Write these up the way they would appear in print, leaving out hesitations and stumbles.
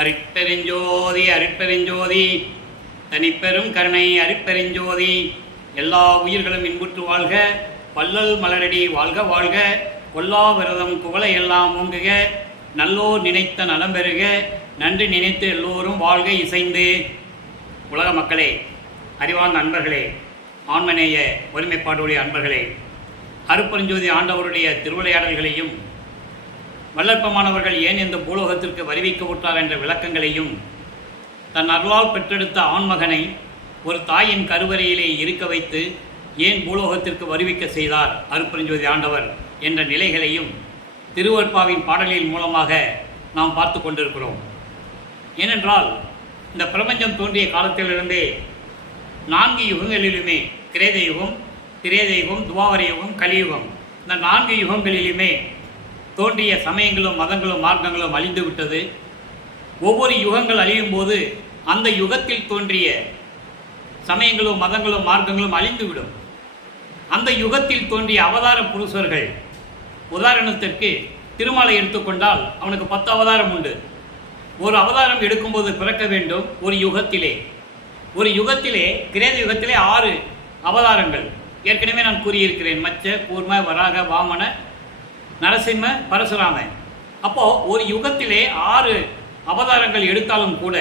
அருட்பெருஞ்சோதி அருட்பெருஞ்சோதி தனிப்பெரும் கருணை அருட்பெருஞ்சோதி. எல்லா உயிர்களும் இன்புற்று வாழ்க, வள்ளல் மலரடி வாழ்க வாழ்க, கொல்லா விரதம் குவளை எல்லாம் ஓங்குக, நல்லோர் நினைத்த நலம் பெறுக, நன்றி நினைத்து எல்லோரும் வாழ்க இசைந்து. உலக மக்களே, அறிவார்ந்த அன்பர்களே, ஆன்மநேய ஒருமைப்பாடுடைய அன்பர்களே, அருட்பெருஞ்சோதி ஆண்டவருடைய திருவிளையாடல்களையும் வல்லற்பமானவர்கள் ஏன் இந்த பூலோகத்திற்கு வருவிக்கப்பட்டார் என்ற விளக்கங்களையும், தன் அருளால் பெற்றெடுத்த ஆண்மகனை ஒரு தாயின் கருவறையிலே இருக்க வைத்து ஏன் பூலோகத்திற்கு வருவிக்க செய்தார் அருட்பெருஞ்சோதி ஆண்டவர் என்ற நிலைகளையும் திருவருட்பாவின் பாடலின் மூலமாக நாம் பார்த்து கொண்டிருக்கிறோம். ஏனென்றால் இந்த பிரபஞ்சம் தோன்றிய காலத்திலிருந்தே 4 யுகங்களிலுமே, கிரேத யுகம், திரேத யுகம், துவாபர யுகம், கலியுகம், இந்த 4 யுகங்களிலுமே தோன்றிய சமயங்களும் மதங்களும் மார்க்கங்களும் அழிந்து விட்டது. ஒவ்வொரு யுகங்கள் அழியும் போது அந்த யுகத்தில் தோன்றிய சமயங்களும் மதங்களும் மார்க்கங்களும் அழிந்துவிடும். அந்த யுகத்தில் தோன்றிய அவதார புருஷர்கள், உதாரணத்திற்கு திருமாலை எடுத்துக்கொண்டால் அவனுக்கு 10 அவதாரம் உண்டு. ஒரு அவதாரம் எடுக்கும்போது பிறக்க வேண்டும் ஒரு யுகத்திலே. ஒரு யுகத்திலே, கிரேத யுகத்திலே 6 அவதாரங்கள் ஏற்கனவே நான் கூறியிருக்கிறேன். மச்ச, கூர்ம, வராக, வாமன, நரசிம்ம, பரசுராம. அப்போது ஒரு யுகத்திலே 6 அவதாரங்கள் எடுத்தாலும் கூட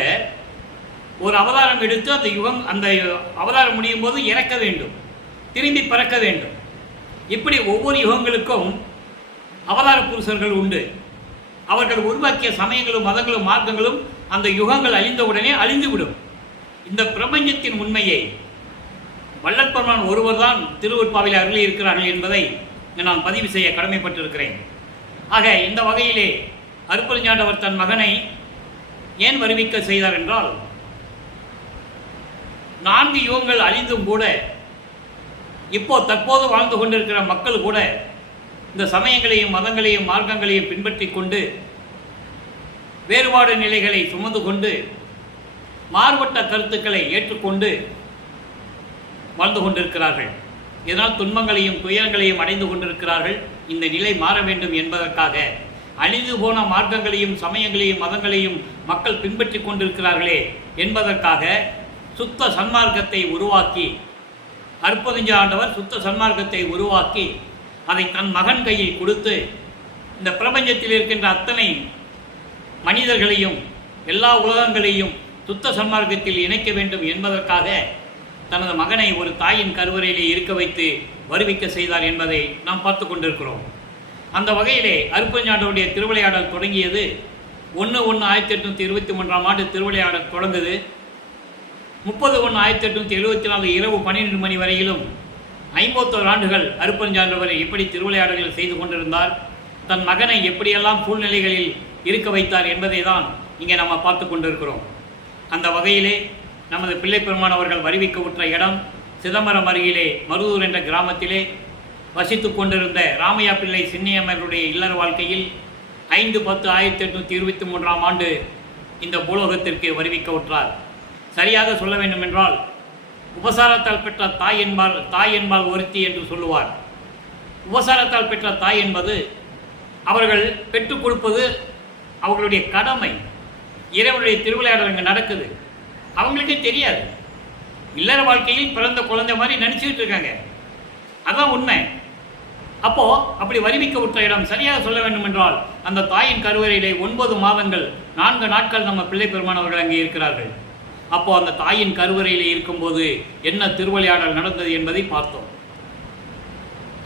ஒரு அவதாரம் எடுத்து அந்த அவதாரம் முடியும் போது இறக்க வேண்டும், திரும்பி பிறக்க வேண்டும். இப்படி ஒவ்வொரு யுகங்களுக்கும் அவதார புருஷர்கள் உண்டு. அவர்கள் உருவாக்கிய சமயங்களும் மதங்களும் மார்க்கங்களும் அந்த யுகங்கள் அழிந்தவுடனே அழிந்துவிடும். இந்த பிரபஞ்சத்தின் உண்மையை வள்ளற்பெருமான் ஒருவர் தான் திருவருட்பாவிலே அருளி இருக்கிறார்கள் என்பதை நான் பதிவு செய்ய கடமைப்பட்டிருக்கிறேன். ஆக இந்த வகையிலே அருட்பெருஞ்சாண்டவர் தன் மகனை ஏன் வருவிக்க செய்தார் என்றால், 4 யுகங்கள் அழிந்தும் கூட தற்போது வாழ்ந்து கொண்டிருக்கிற மக்கள் கூட இந்த சமயங்களையும் மதங்களையும் மார்க்கங்களையும் பின்பற்றி கொண்டு வேறுபாடு நிலைகளை சுமந்து கொண்டு மாறுபட்ட கருத்துக்களை ஏற்றுக்கொண்டு வாழ்ந்து கொண்டிருக்கிறார்கள். இதனால் துன்பங்களையும் துயரங்களையும் அடைந்து கொண்டிருக்கிறார்கள். இந்த நிலை மாற வேண்டும் என்பதற்காக அழிந்து போன மார்க்கங்களையும் சமயங்களையும் மதங்களையும் மக்கள் பின்பற்றி கொண்டிருக்கிறார்களே என்பதற்காக சுத்த சன்மார்க்கத்தை உருவாக்கி, அருட்பெருஞ்சோதி ஆண்டவர் சுத்த சன்மார்க்கத்தை உருவாக்கி அதை தன் மகன் கையில் கொடுத்து இந்த பிரபஞ்சத்தில் இருக்கின்ற அத்தனை மனிதர்களையும் எல்லா உலகங்களையும் சுத்த சன்மார்க்கத்தில் இணைக்க வேண்டும் என்பதற்காக தனது மகனை ஒரு தாயின் கருவறையிலே இருக்க வைத்து வருவிக்க செய்தார் என்பதை நாம் பார்த்து கொண்டிருக்கிறோம். அந்த வகையிலே அருட்பெருஞ்சாண்டவருடைய திருவிளையாடல் தொடங்கியது 1/1/1823 ஆண்டு திருவிளையாடல் தொடங்குது. 30/1/1874 இரவு 12 மணி வரையிலும் 51 ஆண்டுகள் அருட்பெருஞ்சாண்டவர் எப்படி திருவிளையாடல்கள் செய்து கொண்டிருந்தார், தன் மகனை எப்படியெல்லாம் சூழ்நிலைகளில் இருக்க வைத்தார் என்பதை தான் இங்கே நம்ம பார்த்து கொண்டிருக்கிறோம். அந்த வகையிலே நமது பிள்ளை பெருமான் அவர்கள் வருவிக்க உற்ற இடம் சிதம்பரம் அருகிலே மருதூர் என்ற கிராமத்திலே வசித்து கொண்டிருந்த ராமையா பிள்ளை சின்னியம்மருடைய இல்லற வாழ்க்கையில் 5/10/1823 ஆண்டு இந்த பூலோகத்திற்கு வருவிக்க உற்றார். சரியாக சொல்ல வேண்டுமென்றால் உபசாரத்தால் பெற்ற தாய் என்பால் ஒருத்தி என்று சொல்லுவார். உபசாரத்தால் பெற்ற தாய் என்பது அவர்கள் பெற்றுக் கொடுப்பது அவர்களுடைய கடமை. இறைவனுடைய திருவிளையாடல் அங்கே நடக்குது, அவங்களுக்கே தெரியாது. இல்லற வாழ்க்கையில் பிறந்த குழந்தை மாதிரி நினச்சிக்கிட்டு இருக்காங்க, அதுதான் உண்மை. அப்போது அப்படி வருவிக்க விட்ட இடம் சரியாக சொல்ல வேண்டும் என்றால் அந்த தாயின் கருவறையிலே 9 மாதங்கள் 4 நாட்கள் நம்ம பிள்ளை பெருமானவர்கள் அங்கே இருக்கிறார்கள். அப்போது அந்த தாயின் கருவறையிலே இருக்கும்போது என்ன திருவிளையாடல் நடந்தது என்பதை பார்த்தோம்.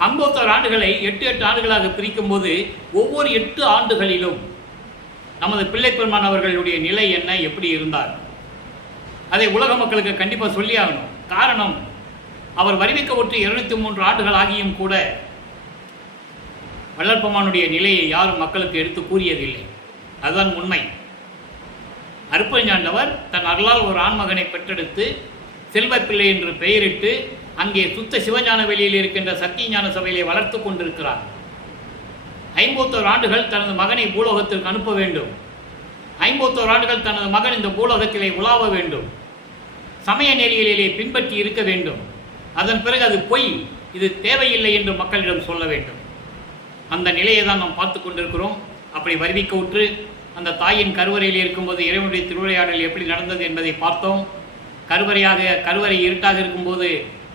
51 ஆண்டுகளை 8 ஆண்டுகளாக பிரிக்கும் போது ஒவ்வொரு 8 ஆண்டுகளிலும் நமது பிள்ளை பெருமானவர்களுடைய நிலை என்ன, எப்படி இருந்தார், அதை உலக மக்களுக்கு கண்டிப்பாக சொல்லி ஆகணும். காரணம், அவர் வருவிக்க விட்டு 203 ஆண்டுகள் ஆகியும் கூட வள்ளற்பெருமானுடைய நிலையை யாரும் மக்களுக்கு எடுத்து கூறியதில்லை. அதுதான் உண்மை. அருட்பெருஞ்சாண்டவர் தன் அருளால் ஒரு ஆண்மகனை பெற்றெடுத்து செல்வப்பிள்ளை என்று பெயரிட்டு அங்கே சுத்த சிவஞான வெளியில் இருக்கின்ற சத்தியஞான சபையிலே வளர்த்து கொண்டிருக்கிறார். 51 ஆண்டுகள் தனது மகனை பூலோகத்திற்கு அனுப்ப வேண்டும். 51 ஆண்டுகள் தனது மகன் இந்த பூலோகத்திலே உலாவ வேண்டும், சமய நெறிகளிலே பின்பற்றி இருக்க வேண்டும். அதன் பிறகு அது பொய், இது தேவையில்லை என்று மக்களிடம் சொல்ல வேண்டும். அந்த நிலையை தான் நாம் பார்த்து கொண்டிருக்கிறோம். அப்படி வருவிக்க உற்று அந்த தாயின் கருவறையில் இருக்கும்போது இறைவனுடைய திருவிளையாடல் எப்படி நடந்தது என்பதை பார்த்தோம். கருவறை இருட்டாக இருக்கும்போது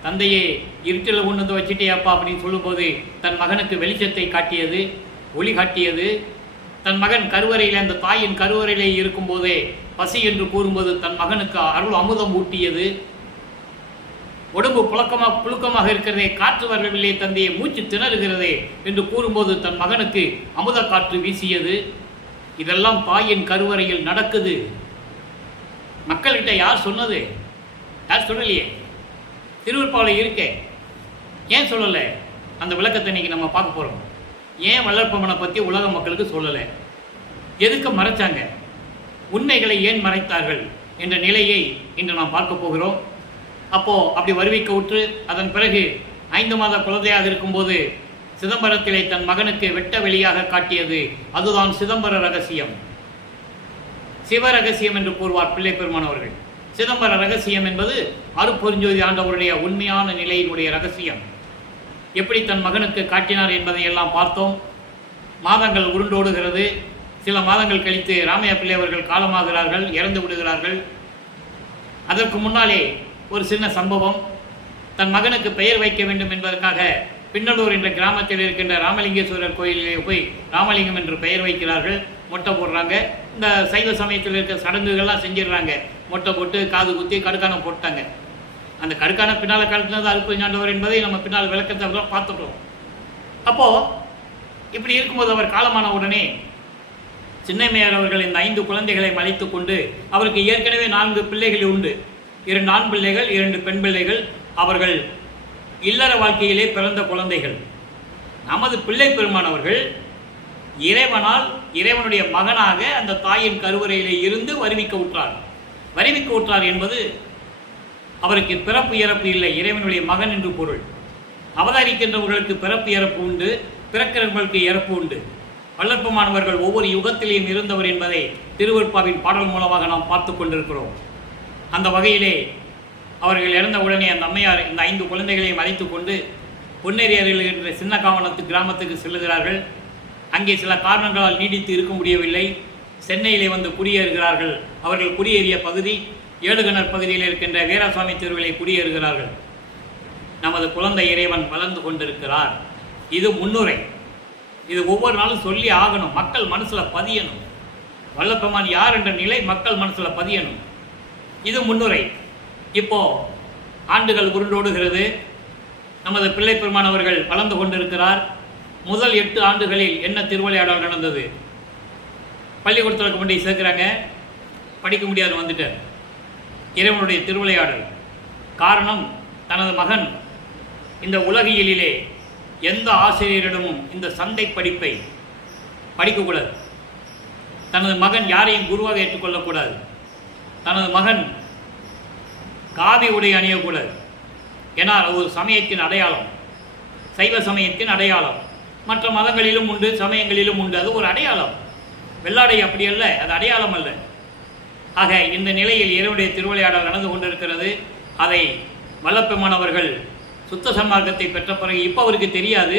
தந்தையே இருட்டில் கொண்டு வந்து வச்சுட்டே அப்பா அப்படின்னு சொல்லும்போது தன் மகனுக்கு வெளிச்சத்தை காட்டியது, ஒளி காட்டியது. தன் மகன் கருவறையில் அந்த தாயின் கருவறையிலே இருக்கும்போதே பசி என்று கூறும்போது தன் மகனுக்கு அருள் அமுதம் ஊட்டியது. உடம்பு புழுக்கமாக இருக்கிறதே, காற்று வரவில்லை தந்தையை, மூச்சு திணறுகிறதே என்று கூறும்போது தன் மகனுக்கு அமுத காற்று வீசியது. இதெல்லாம் தாயின் கருவறையில் நடக்குது. மக்கள்கிட்ட யார் சொன்னது? யார் சொல்லலையே. திருவருட்பாவில் இருக்கே, ஏன் சொல்லலை? அந்த விளக்கத்தை இன்னைக்கு நம்ம பார்க்க போகிறோம். ஏன் வளர்ப்பவனை பற்றி உலக மக்களுக்கு சொல்லலை? எதுக்கு மறைச்சாங்க? உண்மைகளை ஏன் மறைத்தார்கள் என்ற நிலையை இன்று நாம் பார்க்க போகிறோம். அப்போது அப்படி வருவிக்க உற்று அதன் பிறகு 5 மாத குழந்தையாக இருக்கும்போது சிதம்பரத்திலே தன் மகனுக்கு வெட்ட வெளியாக காட்டியது. அதுதான் சிதம்பர ரகசியம். சிவ ரகசியம் என்று கூறுவார் பிள்ளை பெருமானவர்கள். சிதம்பர ரகசியம் என்பது அருட்பெருஞ்சோதி ஆண்டவருடைய உண்மையான நிலையினுடைய ரகசியம். எப்படி தன் மகனுக்கு காட்டினார் என்பதை எல்லாம் பார்த்தோம். மாதங்கள் உருண்டோடுகிறது. சில மாதங்கள் கழித்து ராமையா பிள்ளை அவர்கள் காலமாகிறார்கள், இறந்து விடுகிறார்கள். அதற்கு முன்னாலே ஒரு சின்ன சம்பவம். தன் மகனுக்கு பெயர் வைக்க வேண்டும் என்பதற்காக பின்னலூர் என்ற கிராமத்தில் இருக்கின்ற ராமலிங்கேஸ்வரர் கோயிலிலே போய் ராமலிங்கம் என்று பெயர் வைக்கிறார்கள். மொட்டை போடுறாங்க. இந்த சைவ சமயத்தில் இருக்கிற சடங்குகள்லாம் செஞ்சிடுறாங்க. மொட்டை போட்டு காது குத்தி கடுக்கானம் போட்டாங்க. அந்த கடுக்கான பின்னால் கலத்தினது அருட்பெருஞ்சாண்டவர் என்பதை நம்ம பின்னால் விளக்கத்தை பார்த்துட்டோம். அப்போது இப்படி இருக்கும்போது அவர் காலமான உடனே சின்னம்மையார் அவர்கள் இந்த 5 குழந்தைகளை அழைத்து கொண்டு, அவருக்கு ஏற்கனவே 4 பிள்ளைகள் உண்டு. 2 ஆண் பிள்ளைகள், 2 பெண் பிள்ளைகள். அவர்கள் இல்லற வாழ்க்கையிலே பிறந்த குழந்தைகள். நமது பிள்ளை பெருமானவர்கள் இறைவனால் இறைவனுடைய மகனாக அந்த தாயின் கருவறையிலே இருந்து வருவிக்க உற்றார் என்பது அவருக்கு பிறப்பு இறப்பு இல்லை, இறைவனுடைய மகன் என்று பொருள். அவதரிக்கின்றவர்களுக்கு பிறப்பு இறப்பு உண்டு, பிறக்கிறவர்களுக்கு இறப்பு உண்டு. வல்லற்பமானவர்கள் ஒவ்வொரு யுகத்திலேயும் இருந்தவர் என்பதை திருவருட்பாவின் பாடல் மூலமாக நாம் பார்த்து கொண்டிருக்கிறோம். அந்த வகையிலே அவர்கள் இறந்த உடனே அந்த அம்மையார் இந்த 5 குழந்தைகளையும் அழைத்து கொண்டு பொன்னேரி அருகில் என்ற சின்ன காவனத்து கிராமத்துக்கு செல்லுகிறார்கள். அங்கே சில காரணங்களால் நீடித்து இருக்க முடியவில்லை. சென்னையிலே வந்து குடியேறுகிறார்கள். அவர்கள் குடியேறிய பகுதி ஏடுகணர் பகுதியில் இருக்கின்ற வீராசாமி தெருவிலே குடியேறுகிறார்கள். நமது குழந்தை இறைவன் வளர்ந்து கொண்டிருக்கிறார். இது முன்னுரை. இது ஒவ்வொரு நாளும் சொல்லி ஆகணும். மக்கள் மனசில் பதியணும். வல்லப்பெருமான் யார் என்ற நிலை மக்கள் மனசில் பதியணும். இது முன்னுரை. இப்போ ஆண்டுகள் உருண்டோடுகிறது. நமது பிள்ளை பெருமான் அவர்கள் வளர்ந்து கொண்டிருக்கிறார். முதல் 8 ஆண்டுகளில் என்ன திருவிளையாடல் நடந்தது? பள்ளிக்கூடத்தில் கொண்டு சேர்க்குறாங்க. படிக்க முடியாது, வந்துட்டார். இறைவனுடைய திருவிளையாடல். காரணம், தனது மகன் இந்த உலகியலிலே எந்த ஆசிரியரிடமும் இந்த சந்தை படிப்பை படிக்கக்கூடாது. தனது மகன் யாரையும் குருவாக ஏற்றுக்கொள்ளக்கூடாது. தனது மகன் காவி உடை அணியக்கூடாது. ஏன்னா ஒரு சமயத்தின் அடையாளம், சைவ சமயத்தின் அடையாளம். மற்ற மதங்களிலும் உண்டு, சமயங்களிலும் உண்டு. அது ஒரு அடையாளம். வெள்ளாடை அப்படி அல்ல, அது அடையாளம் அல்ல. ஆக இந்த நிலையில் இறைவனுடைய திருவிளையாடல் நடந்து கொண்டிருக்கிறது. அதை வல்லப்பெருமானவர்கள் சுத்த சன்மார்க்கத்தை பெற்ற பிறகு, இப்போ அவருக்கு தெரியாது,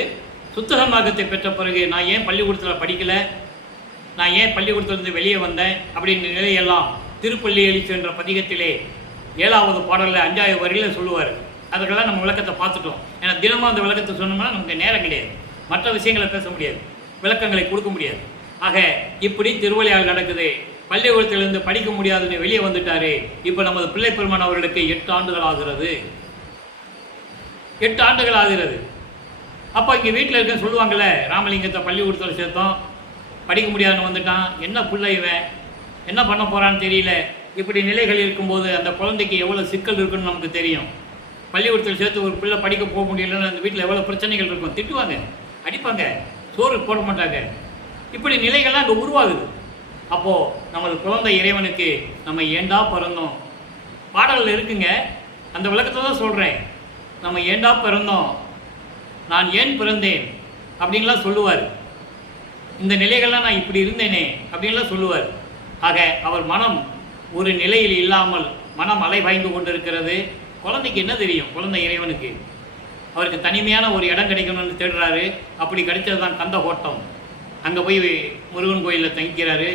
சுத்த சன்மார்க்கத்தை பெற்ற பிறகு நான் ஏன் பள்ளிக்கூடத்தில் படிக்கலை, நான் ஏன் பள்ளிக்கூடத்திலிருந்து வெளியே வந்தேன் அப்படின்ற நிலையெல்லாம் திருப்பள்ளி எழுச்சி என்ற பதிகத்திலே 7வது பாடலில் 5வது வரியில் சொல்லுவார். அதுக்கெல்லாம் நம்ம விளக்கத்தை பார்த்துட்டோம். ஏன்னா தினமும் அந்த விளக்கத்தை சொன்னோம்னா நமக்கு நேரம் கிடையாது, மற்ற விஷயங்களை பேச முடியாது, விளக்கங்களை கொடுக்க முடியாது. ஆக இப்படி திருவிளையாடல் நடக்குது. பள்ளிக்கூடத்திலிருந்து படிக்க முடியாதுன்னு வெளியே வந்துட்டாரு. இப்போ நமது பிள்ளை பெருமான் அவர்களுக்கு 8 ஆண்டுகள் ஆகிறது. 8 ஆண்டுகள் ஆகிறது. அப்போ இங்கே வீட்டில் இருக்க சொல்லுவாங்கள்ல, ராமலிங்கத்தை பள்ளிக்கூடத்தில் சேர்த்தோம், படிக்க முடியாதுன்னு வந்துட்டான், என்ன பிள்ளை இவன், என்ன பண்ண போகிறான்னு தெரியல. இப்படி நிலைகள் இருக்கும்போது அந்த குழந்தைக்கு எவ்வளோ சிக்கல் இருக்குன்னு நமக்கு தெரியும். பள்ளிக்கூடத்தில் சேர்த்து ஒரு பிள்ளை படிக்க போக முடியலன்னு அந்த வீட்டில் எவ்வளோ பிரச்சனைகள் இருக்கும். திட்டுவாங்க, அடிப்பாங்க, சோறு போட மாட்டாங்க. இப்படி நிலைகள்லாம் அங்கே உருவாகுது. அப்போது நமது குழந்தை இறைவனுக்கு நம்ம ஏண்டா பிறந்தோம் பாடல்கள் இருக்குங்க. அந்த விளக்கத்தை தான் சொல்கிறேன். நம்ம ஏண்டா பிறந்தோம், நான் ஏன் பிறந்தேன் அப்படின்லாம் சொல்லுவார். இந்த நிலைகள்லாம் நான் இப்படி இருந்தேனே அப்படின்லாம் சொல்லுவார். ஆக அவர் மனம் ஒரு நிலையில் இல்லாமல் மனம் அலைபாய்ந்து கொண்டிருக்கிறது. குழந்தைக்கு என்ன தெரியும்? குழந்தை இறைவனுக்கு அவருக்கு தனிமையான ஒரு இடம் கிடைக்கணும்னு தேடுறாரு. அப்படி கிடைச்சது தான் கந்த கோட்டம். அங்கே போய் முருகன் கோயிலில் தங்கிக்கிறாரு.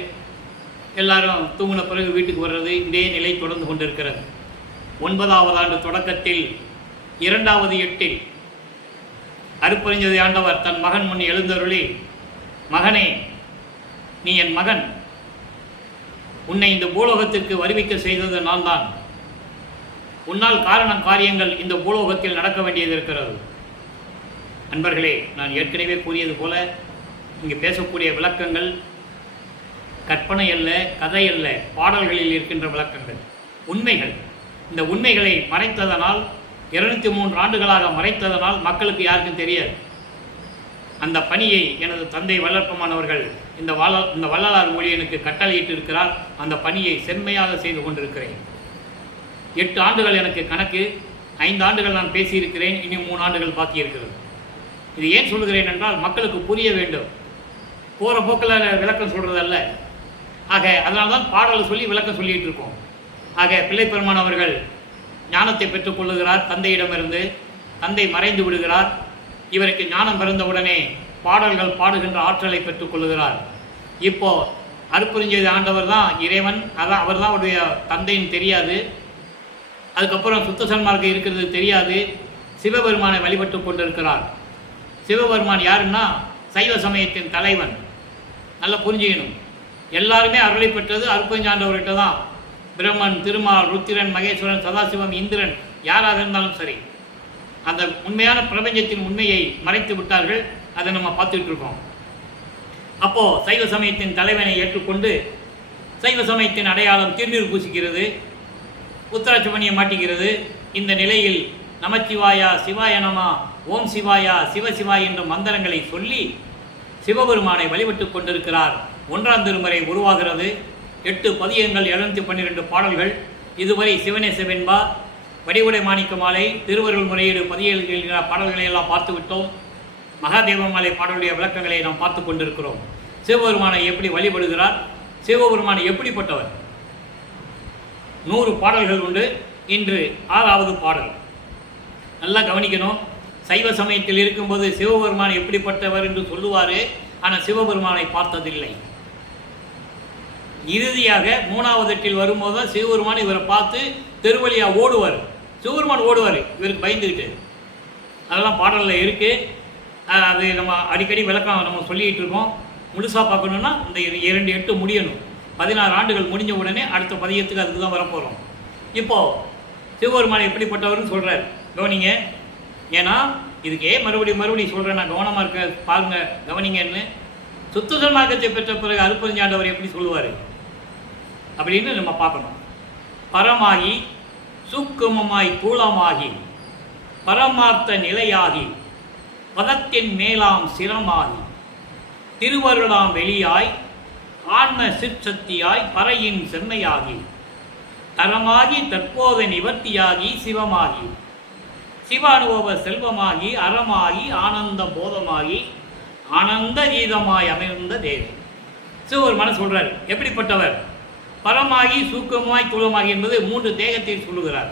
எல்லாரும் தூங்கின பிறகு வீட்டுக்கு வர்றது, இதே நிலை தொடர்ந்து கொண்டிருக்கிறது. 9வது ஆண்டு தொடக்கத்தில் 2வது எட்டில் அருட்பெருஞ்சோதி ஆண்டவர் தன் மகன் முன் எழுந்தருளி, மகனே, நீ என் மகன், உன்னை இந்த பூலோகத்திற்கு வருவிக்க செய்தது நான் தான். உன்னால் காரியங்கள் இந்த பூலோகத்தில் நடக்க வேண்டியது இருக்கிறது. அன்பர்களே, நான் ஏற்கனவே கூறியது போல இங்கு பேசக்கூடிய விளக்கங்கள் கற்பனை அல்ல, கதை அல்ல, பாடல்களில் இருக்கின்ற விளக்கங்கள், உண்மைகள். இந்த உண்மைகளை மறைத்ததனால், 203 ஆண்டுகளாக மறைத்ததனால் மக்களுக்கு யாருக்கும் தெரியாது. அந்த பணியை எனது தந்தை வல்லற்பமானவர்கள் இந்த வள்ளலார் மொழியனுக்கு கட்டளையிட்டு இருக்கிறார். அந்த பணியை செம்மையாக செய்து கொண்டிருக்கிறேன். 8 ஆண்டுகள் எனக்கு கணக்கு, 5 ஆண்டுகள் நான் பேசியிருக்கிறேன், இன்னும் 3 ஆண்டுகள் பாக்கி இருக்கிறது. இது ஏன் சொல்கிறேன் என்றால், மக்களுக்கு புரிய வேண்டும். போகிற போக்கில் விளக்கம் சொல்கிறதல்ல. ஆக அதனால்தான் பாடலை சொல்லி விளக்கம் சொல்லிகிட்டு இருக்கோம். ஆக பிள்ளைப்பெருமான் அவர்கள் ஞானத்தை பெற்றுக்கொள்ளுகிறார் தந்தையிடமிருந்து. தந்தை மறைந்து விடுகிறார். இவருக்கு ஞானம் பிறந்தவுடனே பாடல்கள் பாடுகின்ற ஆற்றலை பெற்றுக்கொள்ளுகிறார். இப்போ அருட்பெருஞ்சோதி ஆண்டவர் தான் இறைவன், அதான் அவர் தான் அவருடைய தந்தைன்னு தெரியாது. அதுக்கப்புறம் சுத்த சன்மார்க்கம் இருக்கிறது தெரியாது. சிவபெருமானை வழிபட்டு கொண்டிருக்கிறார். சிவபெருமான் யாருன்னா சைவ சமயத்தின் தலைவன். நல்லா புரிஞ்சுக்கணும். எல்லாருமே அருளை பெற்றது அருட்பெருஞ்சாண்டவர்கிட்ட தான். பிரம்மன், திருமால், ருத்திரன், மகேஸ்வரன், சதாசிவம், இந்திரன் யாராக இருந்தாலும் சரி, அந்த உண்மையான பிரபஞ்சத்தின் உண்மையை மறைத்து விட்டார்கள். அதை நம்ம பார்த்துட்டு இருக்கோம். அப்போ சைவ சமயத்தின் தலைவனை ஏற்றுக்கொண்டு சைவ சமயத்தின் அடையாளம் திருநீர் பூசிக்கிறது, உத்தராட்சமணியை மாட்டிக்கிறது. இந்த நிலையில் நமச்சிவாயா, சிவாய நமா, ஓம் சிவாயா, சிவசிவாய் என்ற மந்திரங்களை சொல்லி சிவபெருமானை வழிபட்டு கொண்டிருக்கிறார். 1ஆம் திருமுறை உருவாகிறது. 8 பதியங்கள், 712 பாடல்கள். இதுவரை சிவனே சிவென்பா, வடிவுடை மாணிக்க மாலை, திருவருள் முறையீடு பதியல்கிற பாடல்களை எல்லாம் பார்த்து விட்டோம். மகாதேவ மாலை பாடலுடைய விளக்கங்களை நாம் பார்த்து கொண்டிருக்கிறோம். சிவபெருமானை எப்படி வழிபடுகிறார், சிவபெருமானை எப்படிப்பட்டவர், 100 பாடல்கள் உண்டு. இன்று 6வது பாடல். நல்லா கவனிக்கணும். சைவ சமயத்தில் இருக்கும்போது சிவபெருமான் எப்படிப்பட்டவர் என்று சொல்லுவார். ஆனால் சிவபெருமானை பார்த்ததில்லை. இறுதியாக 3வது எட்டில் வரும்போது தான் சிவபெருமான் இவரை பார்த்து தெருவழியாக ஓடுவார். சிவபெருமான் ஓடுவார் இவருக்கு பயந்துக்கிட்டு. அதெல்லாம் பாடலில் இருக்குது. அது நம்ம அடிக்கடி விளக்கம் நம்ம சொல்லிக்கிட்டு இருக்கோம். முழுசாக பார்க்கணுன்னா இந்த 2 எட்டு முடியணும். 16 ஆண்டுகள் முடிஞ்ச உடனே அடுத்த பதியத்துக்கு அதுக்கு தான் வரப்போகிறோம். இப்போது சிவபெருமான் எப்படிப்பட்டவர்னு சொல்கிறார். கவனிங்க. ஏன்னா இதுக்கே மறுபடியும் சொல்கிறேன், நான் கவனமாக இருக்க பாருங்கள், கவனிங்கன்னு. சுத்த சன்மார்க்கத்தை பெற்ற பிறகு அருட்பெருஞ்சாண்டவர் எப்படி சொல்லுவார் அப்படின்னு நம்ம பார்க்கணும். பரமாகி, சூக்குமமாய் கூலமாகி, பரமார்த்த நிலையாகி, பதத்தின் மேலாம் சிரமாகி, திருவருளாம் வெளியாய், ஆன்ம சிற்சக்தியாய், பறையின் செம்மையாகி, தரமாகி, தற்போத நிவர்த்தியாகி, சிவமாகி, சிவானுபவ செல்வமாகி, அறமாகி, ஆனந்த போதமாகி, ஆனந்த கீதமாய் அமைந்த தேவி. சிவபெருமான் சொல்றார் எப்படிப்பட்டவர். பரமாகி, சூக்கமாய், தூளமாகி என்பது 3 தேகத்தை சொல்லுகிறார்.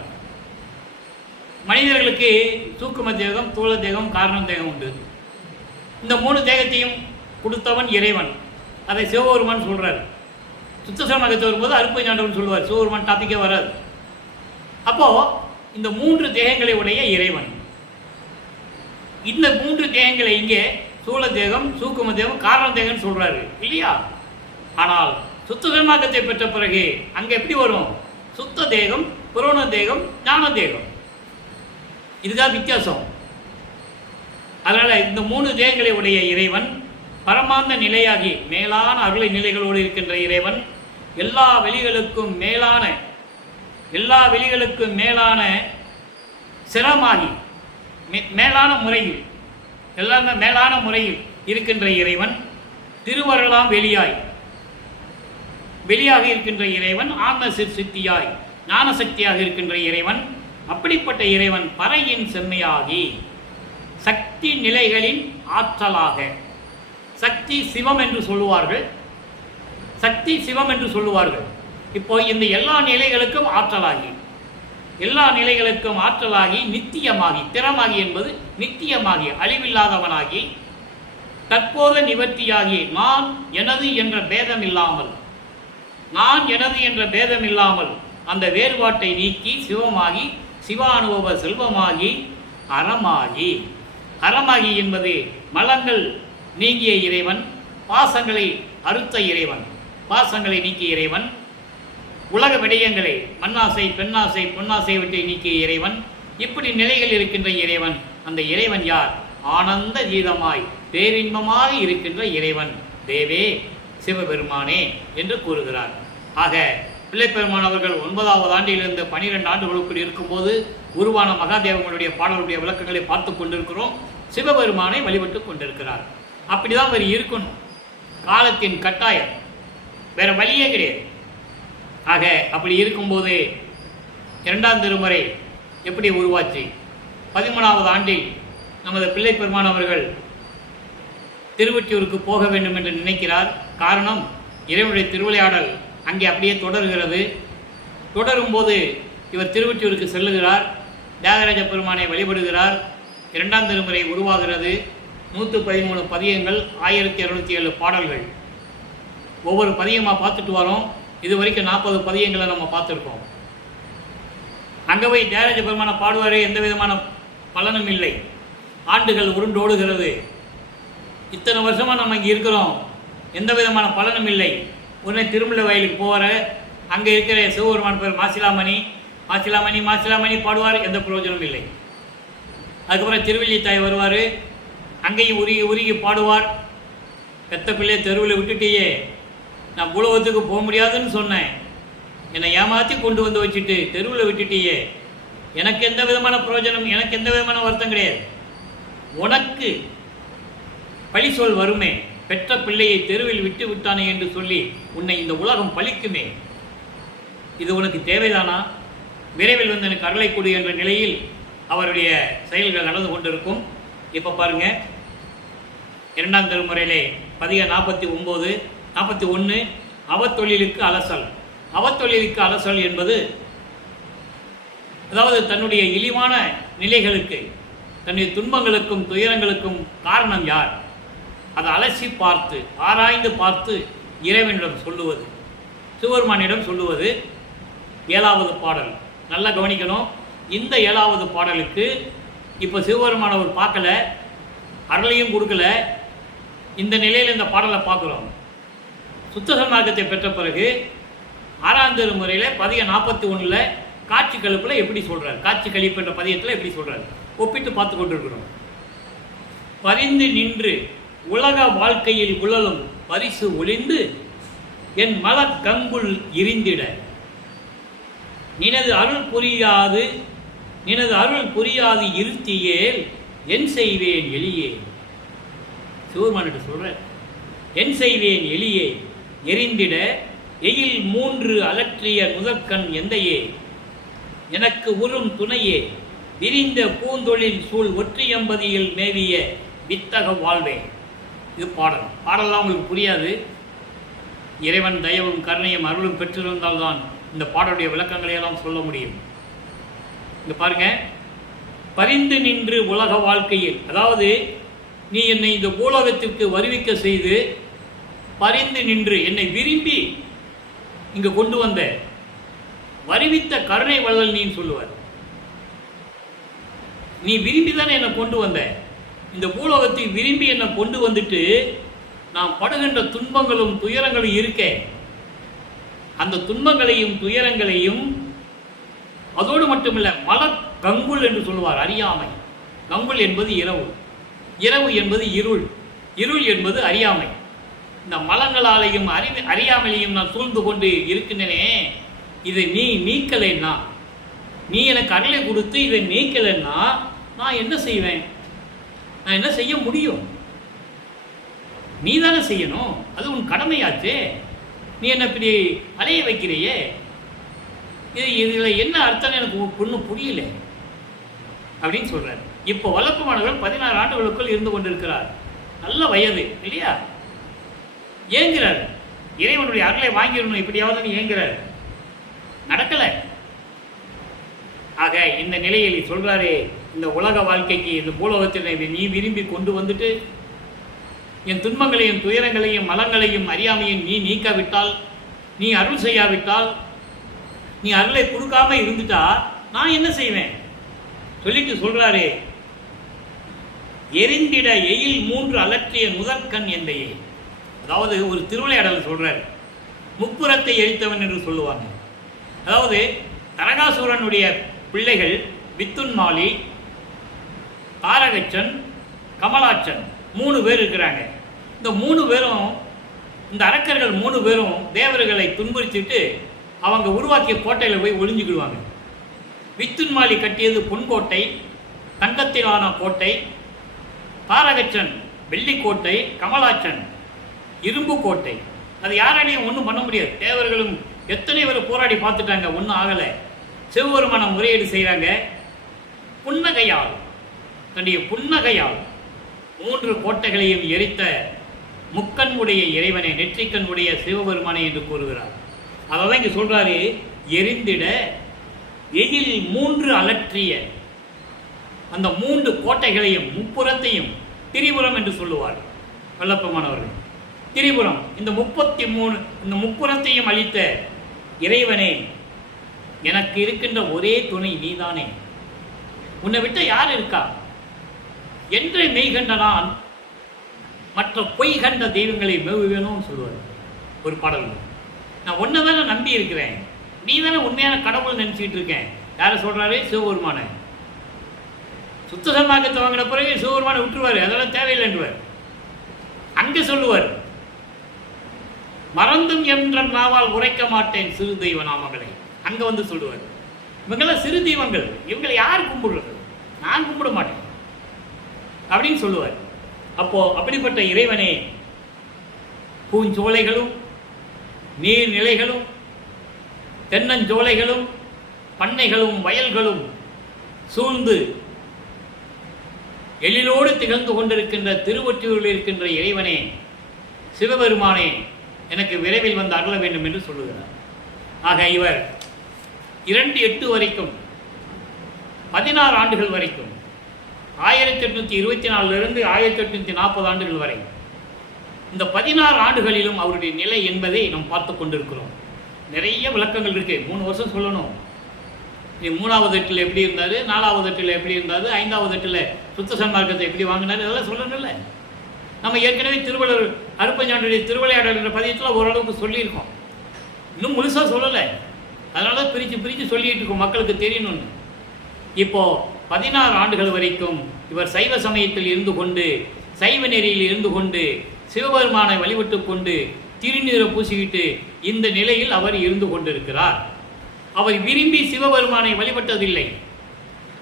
மனிதர்களுக்கு சூக்கும தேகம், தூள தேகம், காரண தேகம் உண்டு. இந்த 3 தேகத்தையும் கொடுத்தவன் இறைவன். அதை சிவபெருமான் சொல்றார். சுத்த சன்மார்க்கத்தை வரும்போது அருட்பெருஞ்சாண்டவன் சொல்லுவார். சிவபெருமான் டாபிக்கே வராது. அப்போ இந்த 3 தேகங்களை உடைய இறைவன். இந்த 3 தேகங்களை இங்கே சூழ தேகம், சூக்கும தேகம், காரண தேகம்னு சொல்றாரு இல்லையா? ஆனால் சுத்த சன்மார்க்கத்தை பெற்ற பிறகு அங்கே எப்படி வரும்? சுத்த தேகம், புரோண தேகம், ஞான தேகம். இதுதான் வித்தியாசம். அதனால இந்த 3 தேகங்களை உடைய இறைவன் பரமாந்த நிலையாகி மேலான அருளை நிலைகளோடு இருக்கின்ற இறைவன், எல்லா வெளிகளுக்கும் மேலான சிரமாகி, மேலான முறையில், எல்லாமே மேலான முறையில் இருக்கின்ற இறைவன், திருவருளாம் வெளியாக இருக்கின்ற இறைவன், ஆன்ம சித்தியாய், ஞான சக்தியாக இருக்கின்ற இறைவன். அப்படிப்பட்ட இறைவன் பறையின் செம்மையாகி, சக்தி நிலைகளின் ஆற்றலாக, சக்தி சிவம் என்று சொல்லுவார்கள். சக்தி சிவம் என்று சொல்லுவார்கள். இப்போ இந்த எல்லா நிலைகளுக்கும் ஆற்றலாகி, எல்லா நிலைகளுக்கும் ஆற்றலாகி, நித்தியமாகி, திறமாகி என்பது நித்தியமாகி, அழிவில்லாதவனாகி, தற்போத நிவர்த்தியாகி, நான் எனது என்ற பேதம் இல்லாமல், நான் எனது என்ற பேதம் இல்லாமல் அந்த வேறுபாட்டை நீக்கி சிவமாகி சிவானுபவ செல்வமாகி அறமாகி. அறமாகி என்பது மலங்கள் நீங்கிய இறைவன், பாசங்களை அறுத்த இறைவன், பாசங்களை நீக்கிய இறைவன், உலக விடயங்களை மண்ணாசை பெண்ணாசை பொன்னாசை விட்டு நீக்கிய இறைவன். இப்படி நிலைகள் இருக்கின்ற இறைவன். அந்த இறைவன் யார்? ஆனந்த கீதமாய் பேரின்பமாக இருக்கின்ற இறைவன் தேவே சிவபெருமானே என்று கூறுகிறார். ஆக பிள்ளைப்பெருமான் அவர்கள் 9வது ஆண்டிலிருந்து 12 ஆண்டுகளுக்குள் இருக்கும்போது உருவான மகாதேவனுடைய பாடலுடைய விளக்கங்களை பார்த்து கொண்டிருக்கிறோம். சிவபெருமானை வழிபட்டு கொண்டிருக்கிறார். அப்படிதான் அவர் இருக்கணும். காலத்தின் கட்டாயம், வேற வழியே கிடையாது. ஆக அப்படி இருக்கும்போது 2ஆம் திருமுறை எப்படி உருவாச்சு? 13வது ஆண்டில் நமது பிள்ளைப்பெருமான் அவர்கள் திருவொற்றியூருக்கு போக வேண்டும் என்று நினைக்கிறார். காரணம், இறைவனுடைய திருவிளையாடல் அங்கே அப்படியே தொடர்கிறது. தொடரும்போது இவர் திருவொற்றியூருக்கு செல்லுகிறார். தியாகராஜ பெருமானை வழிபடுகிறார். 2ஆம் திருமுறை உருவாகிறது. 113 பதியங்கள், 1207 பாடல்கள். ஒவ்வொரு பதியமாக பார்த்துட்டு வரோம். இது வரைக்கும் 40 பதியங்களை நம்ம பார்த்துருக்கோம். அங்கே போய் தியாகராஜ பெருமானை பாடுவார், எந்த விதமான பலனும் இல்லை. ஆண்டுகள் உருண்டோடுகிறது. இத்தனை வருஷமாக நம்ம இங்கே இருக்கிறோம், எந்த விதமான பலனும் இல்லை. உடனே திருமலை வயலுக்கு போகிற அங்கே இருக்கிற சிவபெருமான் பேர் மாசிலாமணி, மாசிலாமணி மாசிலாமணி பாடுவார், எந்த பிரயோஜனமும் இல்லை. அதுக்கப்புறம் திருவள்ளித்தாய் வருவார், அங்கேயும் உருகி உருகி பாடுவார். பெத்த பிள்ளையை தெருவில் விட்டுட்டியே, நான் உலகத்துக்கு போக முடியாதுன்னு சொன்னேன், என்னை ஏமாற்றி கொண்டு வந்து வச்சுட்டு தெருவில் விட்டுட்டியே, எனக்கு எந்த விதமான பிரயோஜனம், எனக்கு எந்த விதமான வருத்தம் கிடையாது. உனக்கு பழி சொல் வருமே, பெற்ற பிள்ளையை தெருவில் விட்டு விட்டானே என்று சொல்லி உன்னை இந்த உலகம் பழிக்குமே, இது உனக்கு தேவைதானா? விரைவில் வந்து எனக்கு அருளை கொடு என்ற நிலையில் அவருடைய செயல்கள் நடந்து கொண்டிருக்கும். இப்போ பாருங்க, 2ஆம் திருமுறையிலே பதிக 49, 41 அவத்தொழிலுக்கு அலசல். அவத்தொழிலுக்கு அலசல் என்பது அதாவது தன்னுடைய இழிவான நிலைகளுக்கு, தன்னுடைய துன்பங்களுக்கும் துயரங்களுக்கும் காரணம் யார், அதை அலசி பார்த்து ஆராய்ந்து பார்த்து இறைவனிடம் சொல்லுவது, சிவபெருமானிடம் சொல்லுவது 7வது பாடல். நல்லா கவனிக்கணும். இந்த 7வது பாடலுக்கு இப்போ சிவபெருமான் அவர் பார்க்கல, அருளையும் கொடுக்கல. இந்த நிலையில் இந்த பாடலை பார்க்குறோம். சுத்த சன்மார்க்கத்தை பெற்ற பிறகு 6ஆம் திருமுறையில் பதிக 41 காட்சி கழிப்பில் எப்படி சொல்கிறார், காட்சி கழிப்பு என்ற பதியத்தில் எப்படி சொல்கிறார், ஒப்பிட்டு பார்த்து கொண்டிருக்கிறோம். பரிந்து நின்று உலக வாழ்க்கையில் உழலும் பரிசு ஒளிந்து என் மலக்கங்குள் இருந்திட நினது அருள் புரியாது இருத்தியேல் என் செய்வேன் எளியே. சிவபெருமானிட்ட சொல்ற, என் செய்வேன் எளியே எரிந்திட எயில் 3 அலற்றிய முதற்கண் எந்தையே எனக்கு உறும் துணையே விரிந்த பூந்தொழில் சூழ் ஒற்றியம்பதியில் மேவிய வித்தக வாழ்வே. இது பாடல். பாடலாம் உங்களுக்கு புரியாது. இறைவன் தயவும் கருணையும் அருளும் பெற்றிருந்தால்தான் இந்த பாடலுடைய விளக்கங்களை எல்லாம் சொல்ல முடியும். இங்க பாருங்க, பரிந்து நின்று உலக வாழ்க்கையில், அதாவது நீ என்னை இந்த பூலோகத்திற்கு வருவிக்க செய்து பரிந்து நின்று என்னை விரும்பி இங்கு கொண்டு வந்த வருவித்த கருணை வள்ளல் நீ சொல்லுவார். நீ விரும்பி தானே என்னை கொண்டு வந்த, இந்த பூலோகத்தை விரும்பி என்னை கொண்டு வந்துட்டு நான் படுகின்ற துன்பங்களும் துயரங்களும் இருக்கே, அந்த துன்பங்களையும் துயரங்களையும் அதோடு மட்டுமில்லை கங்குல் என்று சொல்லுவார். அறியாமை. கங்குல் என்பது இரவு, இரவு என்பது இருள், இருள் என்பது அறியாமை. இந்த மலங்களாலையும் அறியாமலையும் நான் சூழ்ந்து கொண்டு இருக்கின்றனே, இதை நீ நீக்கலைன்னா, நீ எனக்கு அருளை கொடுத்து இதை நீக்கலைன்னா நான் என்ன செய்வேன்? நான் என்ன செய்ய முடியும்? நீ தானே செய்யணும், அது உன் கடமையாச்சே. நீ என்ன இப்படி அலைய வைக்கிறையே, இதில் என்ன அர்த்தம் எனக்கு ஒன்றும் புரியல அப்படின்னு சொல்கிறார். இப்போ வளர்ப்புமானவர்கள் 16 ஆண்டுகளுக்குள் இருந்து கொண்டிருக்கிறார். நல்ல வயது இல்லையா? ஏங்குறார். இறைவனுடைய அருளை வாங்கிடணும் இப்படியாவது ஏங்குறார், நடக்கலை. ஆக இந்த நிலையில் சொல்கிறாரே, இந்த உலக வாழ்க்கைக்கு இந்த பூலோகத்தில் நீ விரும்பி கொண்டு வந்துட்டு என் துன்பங்களையும் துயரங்களையும் மலங்களையும் அறியாமையும் நீ நீக்காவிட்டால் நீ அருள் செய்யாவிட்டால், நீ அருளை கொடுக்காம இருந்துட்டா நான் என்ன செய்வேன் சொல்லிட்டு சொல்றாரு, எரிந்திட எயில் 3 அலற்றிய முதற்கண் எந்தையே. அதாவது ஒரு திருவிளையாடல் சொல்றாரு, முப்புறத்தை எரித்தவன் என்று சொல்லுவாங்க. அதாவது தரகாசூரனுடைய பிள்ளைகள் வித்துன்மாலி, தாரகச்சன், கமலாச்சன் 3 பேர் இருக்கிறாங்க. இந்த 3 பேரும், இந்த அரக்கர்கள் 3 பேரும் தேவர்களை துன்புறுத்திட்டு அவங்க உருவாக்கிய கோட்டையில் போய் ஒளிஞ்சுக்கிடுவாங்க. வித்துன்மாலி கட்டியது பொன்கோட்டை, தங்கத்திலான கோட்டை. தாரகச்சன் வெள்ளிக்கோட்டை, கமலாச்சன் இரும்பு கோட்டை. அது யாராலையும் ஒன்றும் பண்ண முடியாது. தேவர்களும் எத்தனை பேர் போராடி பார்த்துட்டாங்க, ஒன்றும் ஆகலை. சிவபெருமான முறையீடு செய்கிறாங்க. புன்னகையால், தன்னுடைய புன்னகையால் 3 கோட்டைகளையும் எரித்த முக்கண்ணுடைய இறைவனை, நெற்றிக்கண்ணுடைய சிவபெருமானை என்று கூறுகிறார். அதான் இங்கே சொல்றாரு, எரிந்திட எயில் 3 அலற்றிய, அந்த 3 கோட்டைகளையும் முப்புறத்தையும் திரிபுரம் என்று சொல்லுவார் வல்லப்பமானவர்கள். திரிபுரம், இந்த 33 இந்த முப்புறத்தையும் அளித்த இறைவனே, எனக்கு இருக்கின்ற ஒரே துணை நீதானே, உன்னை விட்ட யார் இருக்கா? என்றே மெய் கண்ட நான் மற்ற பொய் கண்ட தெய்வங்களை மேவுவேணும்னு சொல்லுவார் ஒரு பாடல். நான் ஒன்றை தானே நம்பி இருக்கிறேன், நீ தானே உண்மையான கடவுள் நினச்சிக்கிட்டு இருக்கேன். யாரை சொல்கிறாரு? சிவபெருமான. சுத்த சன்மார்க்கத்தை வாங்கின பிறகு சிவபெருமானை விட்டுருவார், அதெல்லாம் தேவையில்லைன்றுவார். அங்கே சொல்லுவார், மறந்தும் என்ற நாவால் உரைக்க மாட்டேன் சிறு தெய்வ நாமங்களை. அங்கே வந்து சொல்லுவார், இவங்கெல்லாம் சிறு தெய்வங்கள், இவங்களை யார் கும்பிடுறது, நான் கும்பிட மாட்டேன் அப்படின்னு சொல்லுவார். அப்போ அப்படிப்பட்ட இறைவனே, பூஞ்சோலைகளும் நீர்நிலைகளும் தென்னஞ்சோலைகளும் பண்ணைகளும் வயல்களும் சூழ்ந்து எழிலோடு திகழ்ந்து கொண்டிருக்கின்ற திருவொற்றியூரில் இருக்கின்ற இறைவனே, சிவபெருமானே, எனக்கு விரைவில் வந்து அருள வேண்டும் என்று சொல்லுகிறார். ஆக இவர் 2:8 வரைக்கும் 16 ஆண்டுகள் வரைக்கும் 1824 1840 ஆண்டுகள் வரை இந்த 16 ஆண்டுகளிலும் அவருடைய நிலை என்பதை நாம் பார்த்து கொண்டிருக்கிறோம். நிறைய விளக்கங்கள் இருக்கு. 3 வருஷம் சொல்லணும். 3வது எட்டில் எப்படி இருந்தார், 4வது எட்டில் எப்படி இருந்தார், 5வது எட்டில் சுத்த சன்மார்க்கத்தை எப்படி வாங்கினார், இதெல்லாம் சொல்லணும்ல. நம்ம ஏற்கனவே திருவள்ளுவர் அருப்பஞ்சாண்டுடைய திருவிளையாடல் என்ற பதியத்தில் ஓரளவுக்கு சொல்லியிருக்கோம். இன்னும் முழுசாக சொல்லலை, அதனால பிரித்து சொல்லிட்டு இருக்கோம், மக்களுக்கு தெரியணும்னு. இப்போ 16 ஆண்டுகள் வரைக்கும் இவர் சைவ சமயத்தில் இருந்து கொண்டு, சைவ நெறியில் இருந்து கொண்டு, சிவபெருமானை வழிபட்டு கொண்டு, திருநீரை பூசிக்கிட்டு இந்த நிலையில் அவர் இருந்து கொண்டிருக்கிறார். அவர் விரும்பி சிவபெருமானை வழிபட்டதில்லை,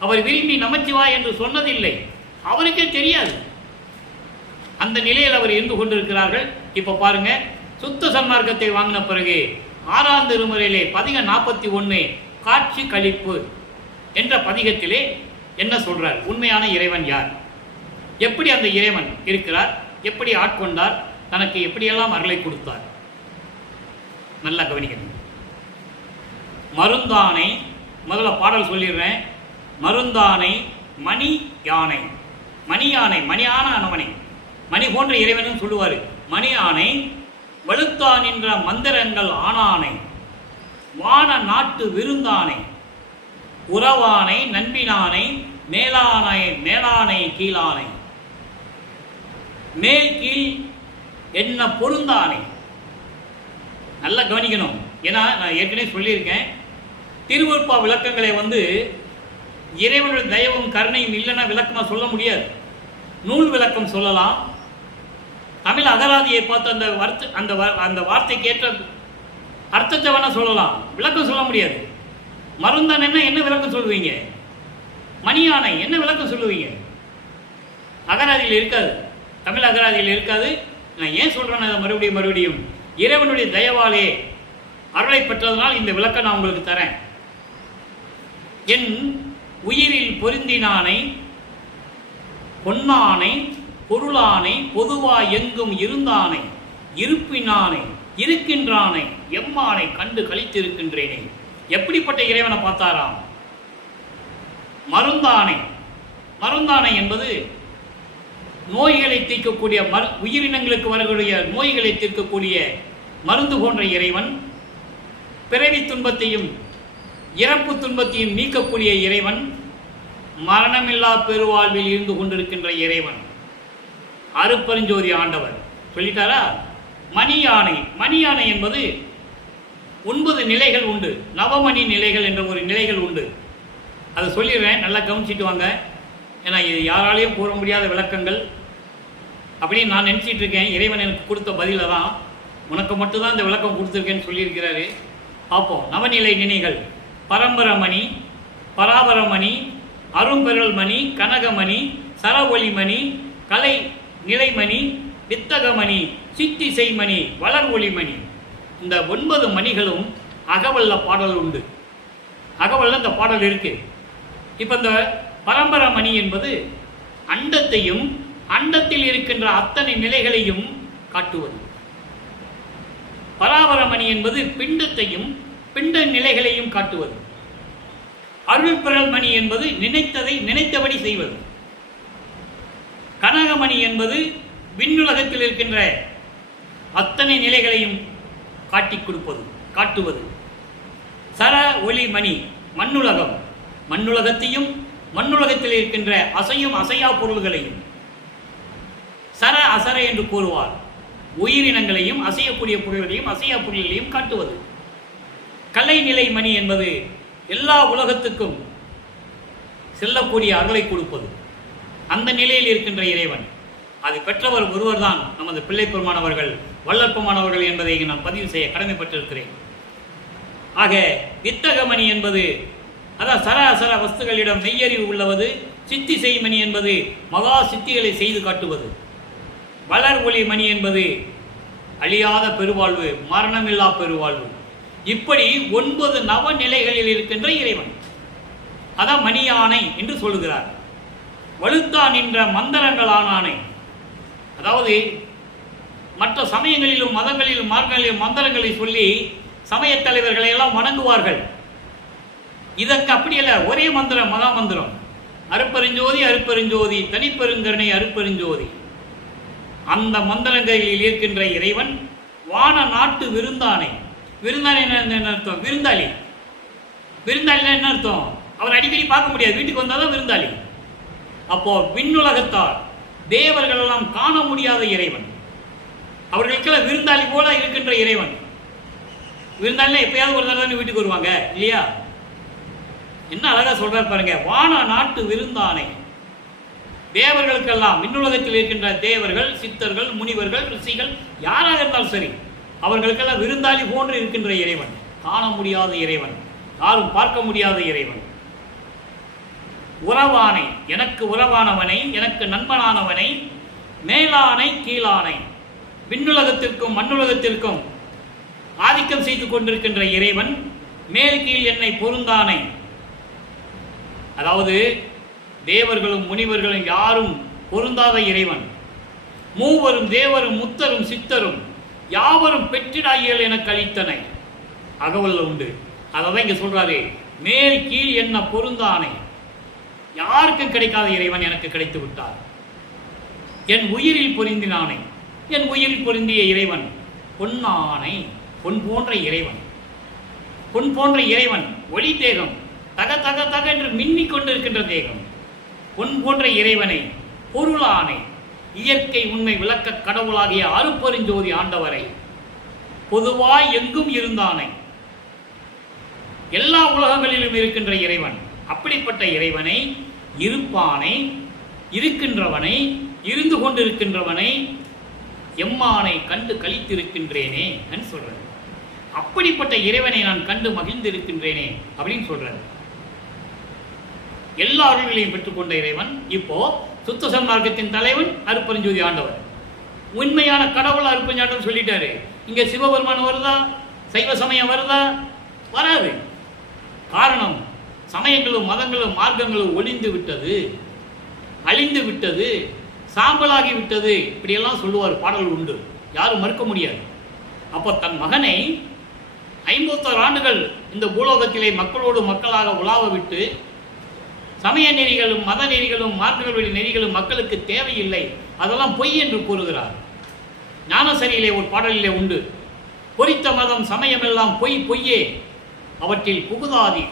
அவர் விரும்பி நமச்சிவாய் என்று சொன்னதில்லை, அவருக்கே தெரியாது. அந்த நிலையில் அவர் இருந்து கொண்டிருக்கிறார்கள். இப்போ பாருங்க, சுத்த சன்மார்க்கத்தை வாங்கின பிறகு 6ஆம் திருமுறையிலே பதிகம் 41 காட்சி கழிப்பு என்ற பதிகத்திலே என்ன சொல்றார்? உண்மையான இறைவன் யார், எப்படி அந்த இறைவன் இருக்கிறார், எப்படி ஆட்கொண்டார், தனக்கு எப்படியெல்லாம் அருளை கொடுத்தார், நல்லா கவனிக்கணும். மருந்தானை, முதல்ல பாடல் சொல்லிடுறேன். மருந்தானை மணி யானை, மணி யானை, மணியான அனவனை, மணி போன்ற இறைவனும் சொல்லுவார். மணி யானை வலுத்தான் என்ற மந்திரங்கள் ஆனானை, வான நாட்டு விருந்தானை, உறவானை நண்பினானை, மேலானை மேலானை கீழானை, மேல் கீழ் என்ன பொருந்தானை. நல்லா கவனிக்கணும். ஏன்னா நான் ஏற்கனவே சொல்லியிருக்கேன், திருவருட்பா விளக்கங்களை இறைவனுடைய தயவும் கருணையும் இல்லைன்னா விளக்கமாக சொல்ல முடியாது. நூல் விளக்கம் சொல்லலாம், தமிழ் அகராதியை பார்த்து அந்த வார்த்தைக்கு ஏற்ற அர்த்தத்தை வேணால் சொல்லலாம், விளக்கம் சொல்ல முடியாது. மருந்தானைன்னா என்ன விளக்கம் சொல்லுவீங்க? மணியானை என்ன விளக்கம் சொல்லுவீங்க? அகராதியில் இருக்காது, தமிழ் அகராதியில் இருக்காது. நான் ஏன் சொல்கிறேன்னு அதை மறுபடியும் இறைவனுடைய தயவாலே அருளை பெற்றதனால் இந்த விளக்கம் நான் உங்களுக்கு தரேன். என் உயிரில் பொருந்தினானை, பொன்னானை, பொருளானை, பொதுவாய் எங்கும் இருந்தானை, இருப்பினானை, இருக்கின்றானை, எம்மானை கண்டு கழித்திருக்கின்றேனே. எப்படிப்பட்ட இறைவனை பார்த்தாராம்? மருந்தானை. மருந்தானை என்பது நோய்களை தீர்க்கக்கூடிய, உயிரினங்களுக்கு வரக்கூடிய நோய்களை தீர்க்கக்கூடிய மருந்து போன்ற இறைவன். பிறவி துன்பத்தையும் இறப்பு துன்பத்தையும் நீக்கக்கூடிய இறைவன், மரணமில்லா பெருவாழ்வில் இருந்து கொண்டிருக்கின்ற இறைவன், அருட்பெருஞ்சோதி ஆண்டவர். சொல்லிட்டாரா? மணி யானை. மணி யானை என்பது 9 நிலைகள் உண்டு. நவமணி நிலைகள் என்ற ஒரு நிலைகள் உண்டு. அதை சொல்லிடுறேன், நல்லா கவனிச்சிட்டு வாங்க. ஏன்னா இது யாராலையும் கூற முடியாத விளக்கங்கள் அப்படின்னு நான் நினச்சிட்டு இருக்கேன். இறைவன் எனக்கு கொடுத்த பதில தான், உனக்கு மட்டும்தான் இந்த விளக்கம் கொடுத்துருக்கேன்னு சொல்லியிருக்கிறாரு. பார்ப்போம். நவநிலை நினைகள்: பரம்பரமணி, பராபரமணி, அரும்பெறல்மணி, கனகமணி, சரவொளிமணி, கலை நிலைமணி, வித்தகமணி, சித்திசைமணி, வளர் ஒளிமணி. இந்த 9 மணிகளும் அகவல்ல பாடல் உண்டு. அகவல்ல இந்த பாடல் இருக்கு. இப்போ இந்த பரம்பரமணி என்பது அண்டத்தையும் அண்டத்தில் இருக்கின்ற அத்தனை நிலைகளையும் காட்டுவது. பராபரமணி என்பது பிண்டத்தையும் பிண்ட நிலைகளையும் காட்டுவது. அருள்பெறல் மணி என்பது நினைத்ததை நினைத்தபடி செய்வது. கனகமணி என்பது விண்ணுலகத்தில் இருக்கின்ற அத்தனை நிலைகளையும் காட்டி கொடுப்பது, காட்டுவது. சர ஒளி மணி மண்ணுலகம், மண்ணுலகத்தையும் மண்ணுலகத்தில் இருக்கின்ற அசையும் அசையா பொருள்களையும், சர அசர என்று கூறுவார், உயிரினங்களையும் அசையக்கூடிய பொருள்களையும் அசையா பொருள்களையும் காட்டுவது. கலைநிலை மணி என்பது எல்லா உலகத்துக்கும் செல்லக்கூடிய அருளை கொடுப்பது. அந்த நிலையில் இருக்கின்ற இறைவன். அது பெற்றவர் ஒருவர் தான் நமது பிள்ளை பெருமானவர்கள், வல்லற்பமானவர்கள் என்பதை நான் பதிவு செய்ய கடமைப்பட்டிருக்கிறேன். ஆக வித்தகமணி என்பது அதான் சர அசர வஸ்துகளிடம் மெய்யறிவு உள்ளவது. சித்தி செய்மணி என்பது மகா சித்திகளை செய்து காட்டுவது. வளர் ஒளி மணி என்பது அழியாத பெருவாழ்வு, மரணமில்லா பெருவாழ்வு. இப்படி 9 நவநிலைகளில் இருக்கின்ற இறைவன். அதான் மணியானை என்று சொல்லுகிறார். வலுத்தா நின்ற மந்திரங்களானானை. அதாவது மற்ற சமயங்களிலும் மதங்களிலும் மார்க்கங்களிலும் மந்திரங்களை சொல்லி சமயத் தலைவர்களை எல்லாம் வணங்குவார்கள். இதற்கு அப்படியல்ல, ஒரே மந்திரம், மகா மந்திரம். அருட்பெருஞ்சோதி அருட்பெருஞ்சோதி தனிப்பெருங்கருணை அருட்பெருஞ்சோதி. அந்த மந்திரங்களில் இருக்கின்ற இறைவன் வான நாட்டு விருந்தானை. விருந்தானை என்ன அர்த்தம்? விருந்தாளி. விருந்தாளினா என்ன அர்த்தம்? அவர் அடிக்கடி பார்க்க முடியாது, வீட்டுக்கு வந்தால் தான் விருந்தாளி. அப்போ விண்ணுலகத்தார் தேவர்கள் எல்லாம் காண முடியாத இறைவன், அவர்களுக்கெல்லாம் விருந்தாளி போல இருக்கின்ற இறைவன். விருந்தாளினா எப்பயாவது ஒரு தடவை வீட்டுக்கு வருவாங்க இல்லையா? என்ன அழகா சொல்றாரு பாருங்க. வான நாட்டு விருந்தானை. தேவர்களுக்கெல்லாம், விண்ணுலகத்தில் இருக்கின்ற தேவர்கள், சித்தர்கள், முனிவர்கள், ரிஷிகள், யாராக இருந்தாலும் சரி, அவர்களுக்கெல்லாம் விருந்தாளி போன்று இருக்கின்ற இறைவன், காண முடியாத இறைவன், யாரும் பார்க்க முடியாத இறைவன். உறவானை, எனக்கு உறவானவனை, எனக்கு நண்பனானவனை, மேலானை கீழானை. விண்ணுலகத்திற்கும் மண்ணுலகத்திற்கும் ஆதிக்கம் செய்து கொண்டிருக்கின்ற இறைவன், மேல் கீழ் என்னை பொருந்தானை. அதாவது தேவர்களும் முனிவர்களும் யாரும் பொருந்தாத இறைவன். மூவரும் தேவரும் முத்தரும் சித்தரும் யாவரும் பெற்றிடாயியல் எனக்கு அளித்தனை. அகவல்ல உண்டு. அதான் இங்க சொல்றாரு, மேல் கீழ் என்ன பொருந்தானை. யாருக்கும் கிடைக்காத இறைவன் எனக்கு கிடைத்து விட்டார். என் உயிரில் பொருந்தினானை. என் உயிரில் பொருந்திய இறைவன் பொன்னானை. பொன் போன்ற இறைவன், பொன் போன்ற இறைவன். ஒளி தேகம், தக தக தக என்று மின்னிக் கொண்டிருக்கின்ற தேகம். பொன் போன்ற இறைவனை, பொருளானை, இயற்கை உண்மை விளக்க கடவுளாகிய அருட்பெருஞ்சோதி ஆண்டவரை, பொதுவாய் எங்கும் இருந்தானை, எல்லா உலகங்களிலும் இருக்கின்ற இறைவன். அப்படிப்பட்ட இறைவனை, இருப்பானை, இருக்கின்றவனை, இருந்து கொண்டிருக்கின்றவனை, எம்மானை கண்டு கழித்திருக்கின்றேனே என்று சொல்றார். அப்படிப்பட்ட இறைவனை நான் கண்டு மகிழ்ந்திருக்கின்றேனே அப்படின்னு சொல்றார். எல்லா அருள்களையும் பெற்றுக்கொண்ட இறைவன். இப்போ சுத்த சன்மார்க்கத்தின் தலைவன் அருட்பெருஞ்சோதி ஆண்டவர். உண்மையான கடவுள் அருட்பெருஞ்சாண்டவர் சொல்லிட்டாரு. இங்க சிவபெருமான் வருதா? சைவ சமயம் வருதா? வராது. காரணம், சமயங்களும் மதங்களும் மார்க்கங்களும் ஒளிந்து விட்டது, அழிந்து விட்டது, சாம்பலாகி விட்டது. இப்படியெல்லாம் சொல்லுவார், பாடல் உண்டு, யாரும் மறுக்க முடியாது. அப்போ தன் மகனை 51 ஆண்டுகள் இந்த பூலோகத்திலே மக்களோடு மக்களாக உலாவ விட்டு, சமய நெறிகளும் மத நெறிகளும் மார்க்கங்களுடைய நெறிகளும் மக்களுக்கு தேவையில்லை, அதெல்லாம் பொய் என்று கூறுகிறார். ஞானசரியிலே ஒரு பாடலிலே உண்டு. பொறித்த மதம் சமயமெல்லாம் பொய் பொய்யே, அவற்றில் புகுதாதி,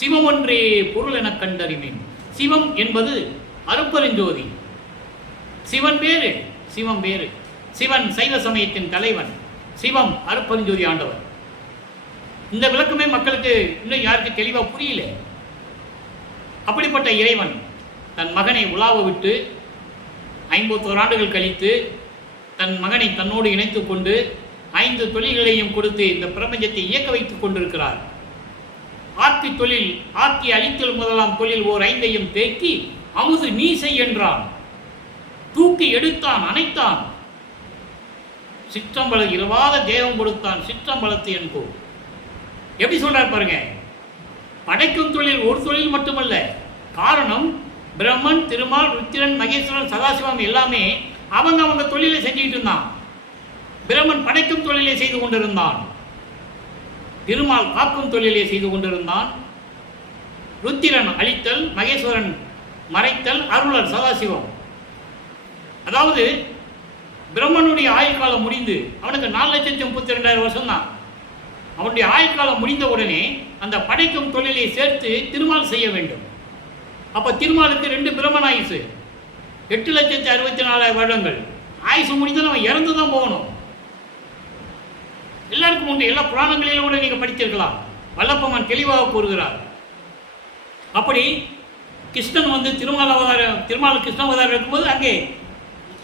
சிவம் ஒன்றே பொருள் எனக் கண்டறிவேன். சிவம் என்பது அருட்பெருஞ்சோதி. சிவன் வேறு, சிவம் வேறு. சிவன் சைவ சமயத்தின் தலைவன், சிவம் அருட்பெருஞ்சோதி ஆண்டவர். இந்த விளக்கமே மக்களுக்கு இன்னும் யாருக்கு தெளிவாக புரியல. அப்படிப்பட்ட இறைவன் தன் மகனை உலாவ விட்டு 51 ஆண்டுகள் கழித்து தன் மகனை தன்னோடு இணைத்து கொண்டு 5 தொழில்களையும் கொடுத்து இந்த பிரபஞ்சத்தை இயக்க வைத்துக் கொண்டிருக்கிறார். ஆக்கி தொழில், ஆக்கி அழித்தல் முதலாம் தொழில் ஓர் 5ஐயும் தேக்கி அமுது நீ செய் என்றான். தூக்கி எடுத்தான், அணைத்தான். சிற்றம்பல இரவாத தேவம் கொடுத்தான், சிற்றம்பலத்து என்போ. எப்படி சொல்றார் பாருங்க. படைக்கும் தொழில் ஒரு தொழில் மட்டுமல்ல. காரணம், பிரம்மன், திருமால், ருத்திரன், மகேஸ்வரன், சதாசிவம் எல்லாமே அவங்க தொழிலை செஞ்சுக்கிட்டு இருந்தான். பிரம்மன் படைக்கும் தொழிலை செய்து கொண்டிருந்தான். திருமால் காக்கும் தொழிலை செய்து கொண்டிருந்தான். ருத்திரன் அழித்தல், மகேஸ்வரன் மறைத்தல், அருளர் சதாசிவம். அதாவது பிரம்மனுடைய ஆயுள் காலம் முடிந்து அவனுக்கு 4,32,000 வருஷம் தான். அவனுடைய ஆயுள் காலம் முடிந்த உடனே அந்த படைக்கும் தொழிலை சேர்த்து திருமால் செய்ய வேண்டும். அப்ப திருமாலுக்கு 2 பிரம்மன் ஆயுசு, 8,64,000 வருடங்கள். ஆயுசு முடிந்தால் அவன் இறந்து தான் போகணும். எல்லாருக்கும் உண்டு. எல்லா புராணங்களிலும் கூட நீங்க படித்திருக்கலாம். வல்லப்பமன் தெளிவாக கூறுகிறார். அப்படி கிருஷ்ணன் திருமால் கிருஷ்ண அவதாரம் இருக்கும்போது அங்கே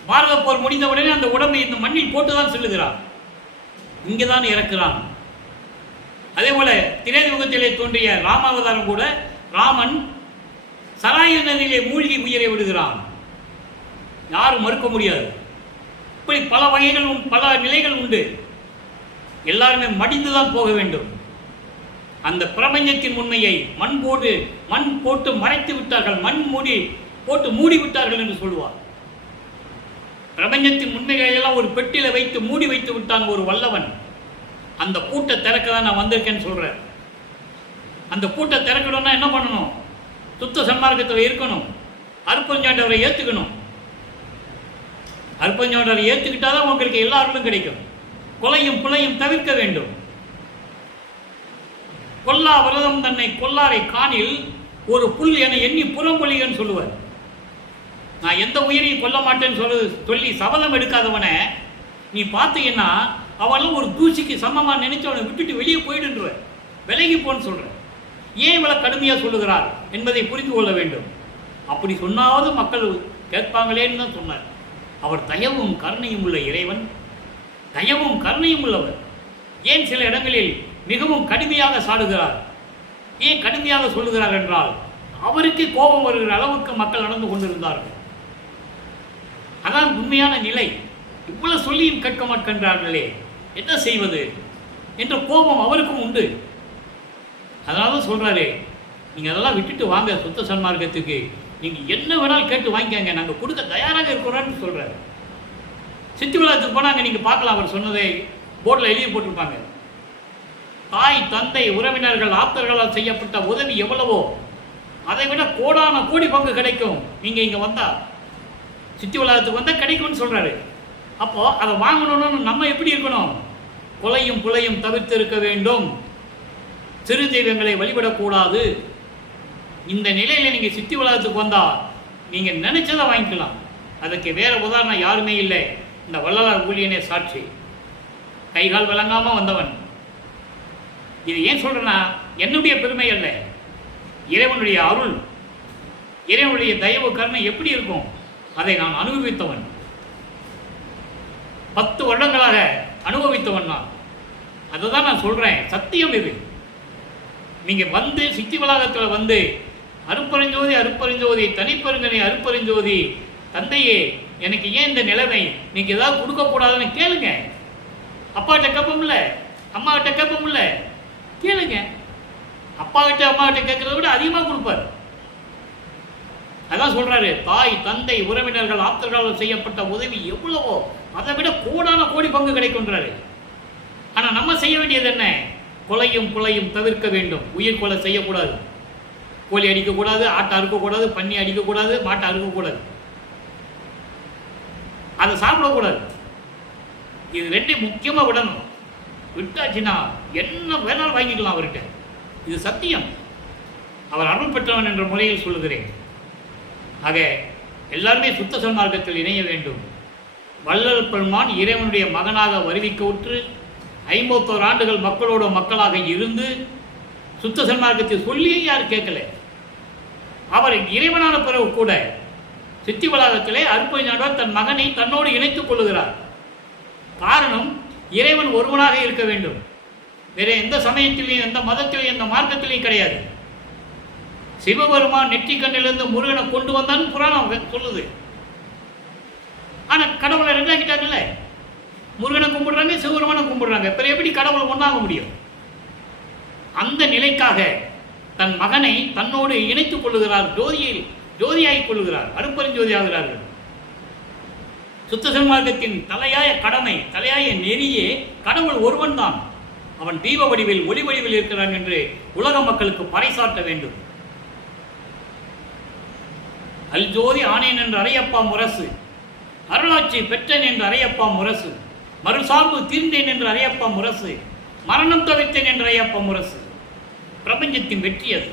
பாரத போர் முடிந்த உடனே அந்த உடம்பை இந்த மண்ணில் போட்டுதான் செல்லுகிறான். இங்கேதான் இறக்கிறான். அதே போல திரேயுகத்திலே தோன்றிய ராமாவதாரம் கூட ராமன் சராயு நதியிலே மூழ்கி உயிரை விடுகிறான். யாரும் மறுக்க முடியாது. இப்படி பல வகைகள், பல நிலைகள் உண்டு. எல்லாருமே மடிந்துதான் போக வேண்டும். அந்த பிரபஞ்சத்தின் உண்மையை மண் போட்டு மறைத்து விட்டார்கள், மண் போட்டு மூடி விட்டார்கள் என்று சொல்லுவார். பிரபஞ்சத்தின் உண்மைகளை எல்லாம் ஒரு பெட்டியில வைத்து மூடி வைத்து விட்டான் ஒரு வல்லவன். அந்த பூட்டை திறக்க தான் நான் வந்திருக்கேன்னு சொல்றேன். அந்த பூட்டை திறக்கணும்னா என்ன பண்ணணும்? சுத்த சன்மார்க்கத்தில் இருக்கணும். அருட்பெருஞ்சாண்டவரை ஏத்துக்கணும். அருட்பெருஞ்சாண்டவரை ஏத்துக்கிட்டாதான் உங்களுக்கு எல்லாருக்கும் கிடைக்கும். கொலையும் புலையும் தவிர்க்க வேண்டும். கொல்லா விரதம் தன்னை கொல்லாரை காணில் ஒரு புல் என எண்ணி புறம்பொழிகன்னு சொல்லுவார். நான் எந்த உயிரையும் கொல்ல மாட்டேன்னு சொல்லி சபதம் எடுக்காதவனை நீ பார்த்தீங்கன்னா அவனும் ஒரு தூசிக்கு சமமாக நினைச்சு அவனை விட்டுட்டு வெளியே போயிடுன்ற, விலகி போன்னு சொல்ற. ஏன் இவ்வளவு கடுமையாக சொல்லுகிறார் என்பதை புரிந்து கொள்ள வேண்டும். அப்படி சொன்னாவது மக்கள் கேட்பாங்களேன்னு தான் சொன்னார். அவர் தயவும் கருணையும் உள்ள இறைவன், தயவும் கருணையும் உள்ளவர். ஏன் சில இடங்களில் மிகவும் கடுமையாக சாடுகிறார்? ஏன் கடுமையாக சொல்லுகிறார் என்றால் அவருக்கு கோபம் வருகிற அளவுக்கு மக்கள் நடந்து கொண்டிருந்தார்கள். அதான் உண்மையான நிலை. இவ்வளவு சொல்லியும் கேட்க மாட்டேன்றார்களே, என்ன செய்வது என்ற கோபம் அவருக்கும் உண்டு. அதனால சொல்றாரு, நீங்க அதெல்லாம் விட்டுட்டு வாங்க சுத்த சன்மார்க்கத்துக்கு, நீங்க என்ன வேணாலும் கேட்டு வாங்கிக்கங்க, நாங்க கொடுக்க தயாராக இருக்கிறோம்னு சொல்றாரு. சித்தி விழாத்துக்கு போனாங்க, நீங்க பார்க்கலாம். அவர் சொன்னதை போர்டில் எழுதி போட்டிருப்பாங்க. தாய், தந்தை, உறவினர்கள், ஆப்தர்களால் செய்யப்பட்ட உதவி எவ்வளவோ அதை விட கோடான கோடி பங்கு கிடைக்கும் நீங்க இங்க வந்தா. சித்தி உலகத்துக்கு வந்தா கிடைக்கும்னு சொல்றாரு. அப்போ அதை வாங்கணும்னு நம்ம எப்படி இருக்கணும்? கொலையும் புலையும் தவிர்த்து இருக்க வேண்டும். சிறு தெய்வங்களை வழிபடக்கூடாது. இந்த நிலையில நீங்க சித்தி உலகத்துக்கு வந்தா நீங்க நினைச்சதை வாங்கிக்கலாம். அதுக்கு வேற உதாரணம் யாருமே இல்லை. இந்த வள்ளலார் ஊழியனே சாட்சி. கைகால் விளங்காம வந்தவன். இது ஏன் சொல்றேன்னா, என்னுடைய பெருமை அல்ல, இறைவனுடைய அருள், இறைவனுடைய தயவு கருணை எப்படி இருக்கும் அதை நான் அனுபவித்தவன். 10 வருடங்களாக அனுபவித்தவன் நான். அதுதான் நான் சொல்றேன், சத்தியம் இது. நீங்க வந்து சித்தி வளாகத்தில் வந்து அருட்பெருஞ்சோதி அருட்பெருஞ்சோதி தனிப்பெருங்கனை அருட்பெருஞ்சோதி தந்தையே எனக்கு ஏன் இந்த நிலைமை, நீங்க ஏதாவது கொடுக்கக்கூடாதுன்னு கேளுங்க. அப்பாகிட்ட கேட்போம்ல, அம்மாகிட்ட கேட்போம்ல, கேளுங்க. அப்பாகிட்ட அம்மாகிட்ட கேட்கறத விட அதிகமாக கொடுப்பார். அதான் சொல்றாரு, தாய், தந்தை, உறவினர்கள், ஆப்தர்களால் செய்யப்பட்ட உதவி எவ்வளவோ அதை விட கோடான கோடி பங்கு கிடைக்கின்றாரு. ஆனா நம்ம செய்ய வேண்டியது என்ன? கொலையும் புலையும் தவிர்க்க வேண்டும். உயிர் கொலை செய்யக்கூடாது. கோழி அடிக்கக்கூடாது, ஆட்டை அறுக்கக்கூடாது, பன்னி அடிக்கக்கூடாது, மாட்டை அறுக்கக்கூடாது, அதை சாப்பிடக்கூடாது. இது 2 முக்கியமாக விடணும். விட்டாச்சுன்னா என்ன வேணாலும் வாங்கிக்கலாம் அவர்கிட்ட. இது சத்தியம். அவர் அருள் பெற்றவன் என்ற முறையில் சொல்லுகிறேன். ஆக எல்லாருமே சுத்த சன்மார்க்கத்தில் இணைய வேண்டும். வள்ளல் பெருமான் இறைவனுடைய மகனாக வருவிக்கவுற்று 51 ஆண்டுகள் மக்களோட மக்களாக இருந்து சுத்த சன்மார்க்கத்தை சொல்லியே யார் கேட்கல. அவர் இறைவனான பிறகு கூட சித்தி வளாகத்திலே அருட்பெருஞ்சாண்டவர் தன் மகனை தன்னோடு இணைத்துக் கொள்ளுகிறார். காரணம், இறைவன் ஒருவனாக இருக்க வேண்டும். வேற எந்த சமயத்திலையும் எந்த மதத்திலையும் எந்த மார்க்கத்திலையும் கிடையாது. சிவபெருமான் நெற்றிக்கண்ணிலிருந்து முருகனை கொண்டு வந்தான்னு புராணம் சொல்லுது. ஆனா கடவுளை ரெண்டாக்கிட்டாங்கல்ல. முருகனை கும்பிடுறாங்க, சிவபெருமானை கும்பிடுறாங்க. பிறகு எப்படி கடவுளை ஒன்றாக முடியும்? அந்த நிலைக்காக தன் மகனை தன்னோடு இணைத்துக் கொள்ளுகிறார். ஜோதியாகிக் கொள்ளுகிறார். அருட்பெருஞ்சோதி ஆகிறார்கள். சுத்த சன்மார்க்கத்தின் தலையாய கடமை, தலையாய நெறியே கடவுள் ஒருவன் தான். அவன் தீப வடிவில் ஒளி வடிவில் இருக்கிறான் என்று உலக மக்களுக்கு பறைசாட்ட வேண்டும். அல்ஜோதி ஆனேன் என்று அறையப்பா முரசு, அருளாட்சி பெற்றேன் என்று அறையப்பா முரசு, மறுசார்பு தீர்ந்தேன் என்று அறையப்பா முரசு, மரணம் தவிர்த்தேன் என்று அறையப்பா முரசு. பிரபஞ்சத்தின் வெற்றி அது.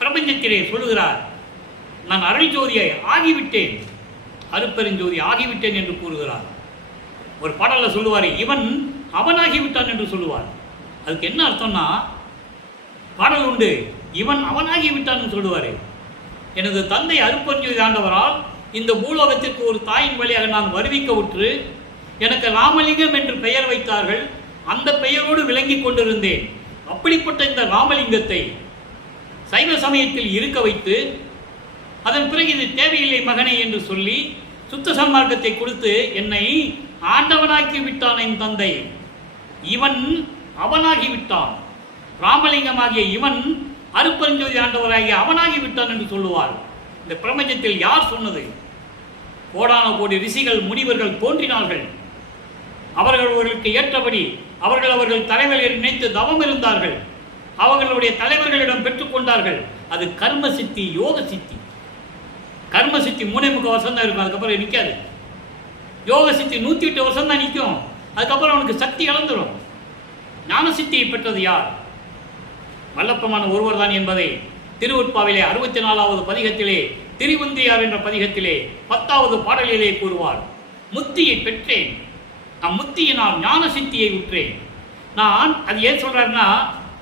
பிரபஞ்சத்திலே சொல்லுகிறார், நான் அருள் ஜோதியை ஆகிவிட்டேன், அருட்பெருஞ்சோதி ஆகிவிட்டேன் என்று கூறுகிறார். ஒரு பாடல்ல சொல்லுவார், இவன் அவனாகிவிட்டான் என்று சொல்லுவார். அதுக்கு என்ன அர்த்தம்னா, பாடல் உண்டு, இவன் அவனாகிவிட்டான் சொல்லுவார். எனது தந்தை அருட்பெருஞ்சோதி ஆண்டவரால் இந்த பூலோகத்திற்கு ஒரு தாயின் வழியாக நான் வருவிக்கவுற்று எனக்கு ராமலிங்கம் என்று பெயர் வைத்தார்கள். அந்த பெயரோடு விளங்கி கொண்டிருந்தேன். அப்படிப்பட்ட இந்த ராமலிங்கத்தை சைவ சமயத்தில் இருக்க வைத்து அதன் பிறகு இது தேவையில்லை மகனை என்று சொல்லி சுத்த சன்மார்க்கத்தை கொடுத்து என்னை ஆண்டவனாக்கி விட்டான் என் தந்தை. இவன் அவனாகி விட்டான். ராமலிங்கமாகிய இவன் அருட்பெருஞ்சோதி ஆண்டவராகிய அவனாகி விட்டான் என்று சொல்லுவார். இந்த பிரபஞ்சத்தில் யார் சொன்னது? கோடான கோடி ரிஷிகள் முனிவர்கள் தோன்றினார்கள். அவர்களுக்கு ஏற்றபடி அவர்கள் தலைவர்களை நினைத்து தவம் இருந்தார்கள். அவர்களுடைய தலைவர்களிடம் பெற்றுக்கொண்டார்கள். அது கர்ம சித்தி, யோக சித்தி. கர்ம சித்தி 3.25 வருஷம் தான் இருக்கும், அதுக்கப்புறம் நிற்காது. யோக சித்தி 108 வருஷம் தான் நிற்கும், அதுக்கப்புறம் அவனுக்கு சக்தி இழந்துடும். ஞான சித்தியை பெற்றது யார்? வல்லப்பமான ஒருவர் தான் என்பதை திருவுட்பாவிலே 64வது பதிகத்திலே, திருவந்தியார் என்ற பதிகத்திலே 10வது பாடலிலே கூறுவார். முத்தியை பெற்றேன், அம்முத்தியினால் ஞான சித்தியை உற்றேன். நான் அது ஏன் சொல்றாருன்னா,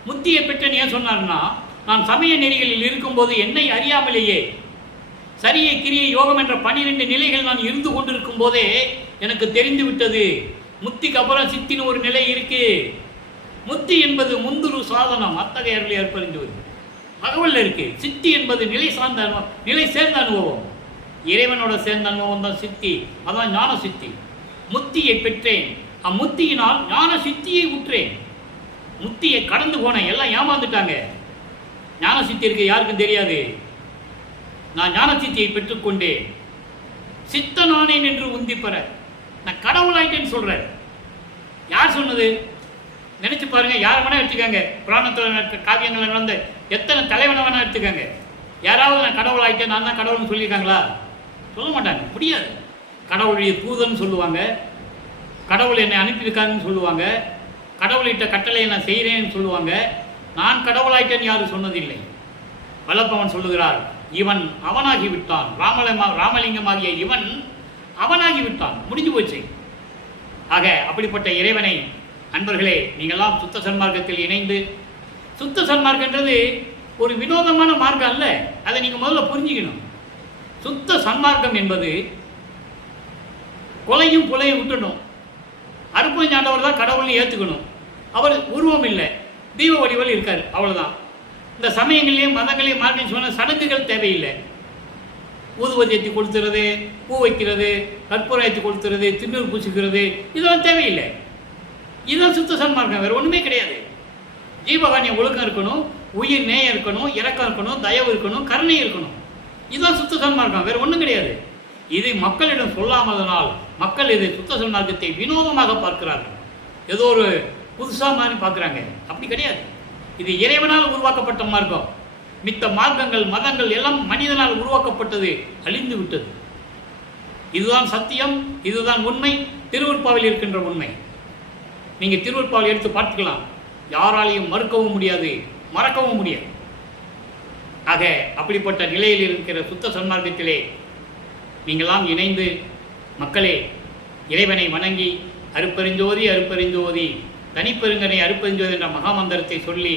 முத்தியை பெற்றேன் ஏன் சொன்னார்னா, நான் சமய நெறிகளில் இருக்கும்போது என்னை அறியாமலேயே சரியை கிரியை யோகம் என்ற 12 நிலைகள் நான் இருந்து கொண்டிருக்கும் போதே எனக்கு தெரிந்து விட்டது, முத்திக்கு அப்புறம் சித்தின்னு ஒரு நிலை இருக்கு. முத்தி என்பது முந்துரு சாதனம். அத்தகைய அருளை அருட்பெருஞ்சோதி தகவல்ல இருக்கு. சித்தி என்பது நிலை சார்ந்த நிலை சேர்ந்த அனுபவம். இறைவனோட சேர்ந்த அனுபவம் தான் சித்தி. அதான் ஞான சித்தி. முத்தியை பெற்றேன், அம்முத்தியினால் ஞான சித்தியை உற்றேன். முத்தியை கடந்து போன எல்லாம் ஏமாந்துட்டாங்க. ஞான சித்தி இருக்கு யாருக்கும் தெரியாது. நான் ஞான சித்தியை பெற்றுக்கொண்டேன். சித்த நானேன் என்று உந்தி பெற நான் கடவுளாயிட்டேன்னு சொல்றேன். யார் சொன்னது? நினைச்சு பாருங்க. யார் வேணா எடுத்துக்காங்க. புராணத்தில் காவியங்கள் நடந்த எத்தனை தலைவனை வேணா எடுத்துக்காங்க. யாராவது நான் கடவுள் ஆயிட்டேன், நான் தான் கடவுள்னு சொல்லியிருக்காங்களா? சொல்ல மாட்டாங்க, முடியாது. கடவுளுடைய தூதன்னு சொல்லுவாங்க, கடவுள் என்னை அனுப்பியிருக்காருன்னு சொல்லுவாங்க, கடவுளிட்ட கட்டளையை நான் செய்கிறேன்னு சொல்லுவாங்க. நான் கடவுளாயிட்டேன்னு யாரும் சொன்னதில்லை. வல்லப்பவன் சொல்லுகிறார், இவன் அவனாகிவிட்டான். ராமலிங்கமாகிய இவன் அவனாகிவிட்டான். முடிஞ்சு போச்சு. ஆக அப்படிப்பட்ட இறைவனை அன்பர்களே, நீங்கள்லாம் சுத்த சன்மார்க்கத்தில் இணைந்து, சுத்த சன்மார்க்கன்றது ஒரு வினோதமான மார்க்கம் அல்ல. அதை நீங்கள் முதல்ல புரிஞ்சுக்கணும். சுத்த சன்மார்க்கம் என்பது கொலையும் புலையும் விட்டுணும். அருட்பெருஞ்சாண்டவர் தான் கடவுள்னு ஏற்றுக்கணும். அவர் உருவம் இல்லை, தீப வடிவில் இருக்கார், அவ்வளோதான். இந்த சமயங்களையும் மதங்களையும் மார்க்கம் சொன்ன சடங்குகள் தேவையில்லை. ஊதுவத்தி ஏற்றி கொடுத்துறது, பூ வைக்கிறது, கற்பூரம் ஏற்றி கொடுத்துறது, திண்ணூர் பூசிக்கிறது, இதெல்லாம் தேவையில்லை. இதுதான் சுத்த சன்மார்க்கம். வேறு ஒன்றுமே கிடையாது. ஜீவகானிய ஒழுக்கம் இருக்கணும், உயிர் நேயம் இருக்கணும், இரக்கம் இருக்கணும், தயவு இருக்கணும், கருணை இருக்கணும். இதுதான் சுத்த சன்மார்க்கம். வேறு ஒன்றும் கிடையாது. இதை மக்களிடம் சொல்லாமதனால் மக்கள் இதை சுத்த சன்மார்க்கத்தை வினோதமாக பார்க்கிறார்கள். ஏதோ ஒரு புதுசாக மாதிரி பார்க்குறாங்க. அப்படி கிடையாது. இது இறைவனால் உருவாக்கப்பட்ட மார்க்கம். மித்த மார்க்கங்கள் மதங்கள் எல்லாம் மனிதனால் உருவாக்கப்பட்டது, அழிந்து விட்டது. இதுதான் சத்தியம், இதுதான் உண்மை, திருவுட்பாவில் இருக்கின்ற உண்மை. நீங்கள் திருவருட்பால் எடுத்து பார்த்துக்கலாம். யாராலையும் மறுக்கவும் முடியாது, மறக்கவும் முடியாது. ஆக அப்படிப்பட்ட நிலையில் இருக்கிற சுத்த சன்மார்க்கத்திலே நீங்களாம் இணைந்து மக்களே இறைவனை வணங்கி அருப்பெருஞ்சோதி அருப்பெருஞ்சோதி தனிப்பெருங்கனை அருப்பெருஞ்சோதி என்ற மகாமந்திரத்தை சொல்லி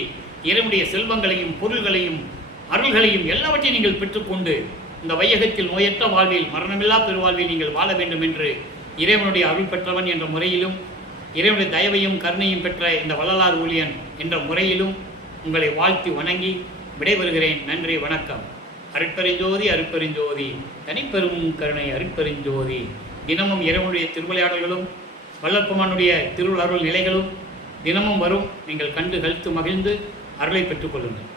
இறைவனுடைய செல்வங்களையும் பொருள்களையும் அருள்களையும் எல்லாவற்றையும் நீங்கள் பெற்றுக்கொண்டு இந்த வையகத்தில் நோயற்ற வாழ்வில் மரணமில்லா பெருவாழ்வில் நீங்கள் வாழ வேண்டும் என்று இறைவனுடைய அருள் பெற்றவன் என்ற முறையிலும் இறைவனுடைய தயவையும் கருணையும் பெற்ற இந்த வள்ளலார் ஊழியன் என்ற முறையிலும் உங்களை வாழ்த்தி வணங்கி விடைபெறுகிறேன். நன்றி, வணக்கம். அருட்பெருஞ்சோதி அருட்பெருஞ்சோதி தனிப்பெரும் கருணை அருட்பெருஞ்சோதி. தினமும் இறைவனுடைய திருவிளையாடல்களும் வள்ளற்பெருமானுடைய திருவருள் நிலைகளும் தினமும் வரும். நீங்கள் கண்டு கழித்து மகிழ்ந்து அருளை பெற்றுக்கொள்ளுங்கள்.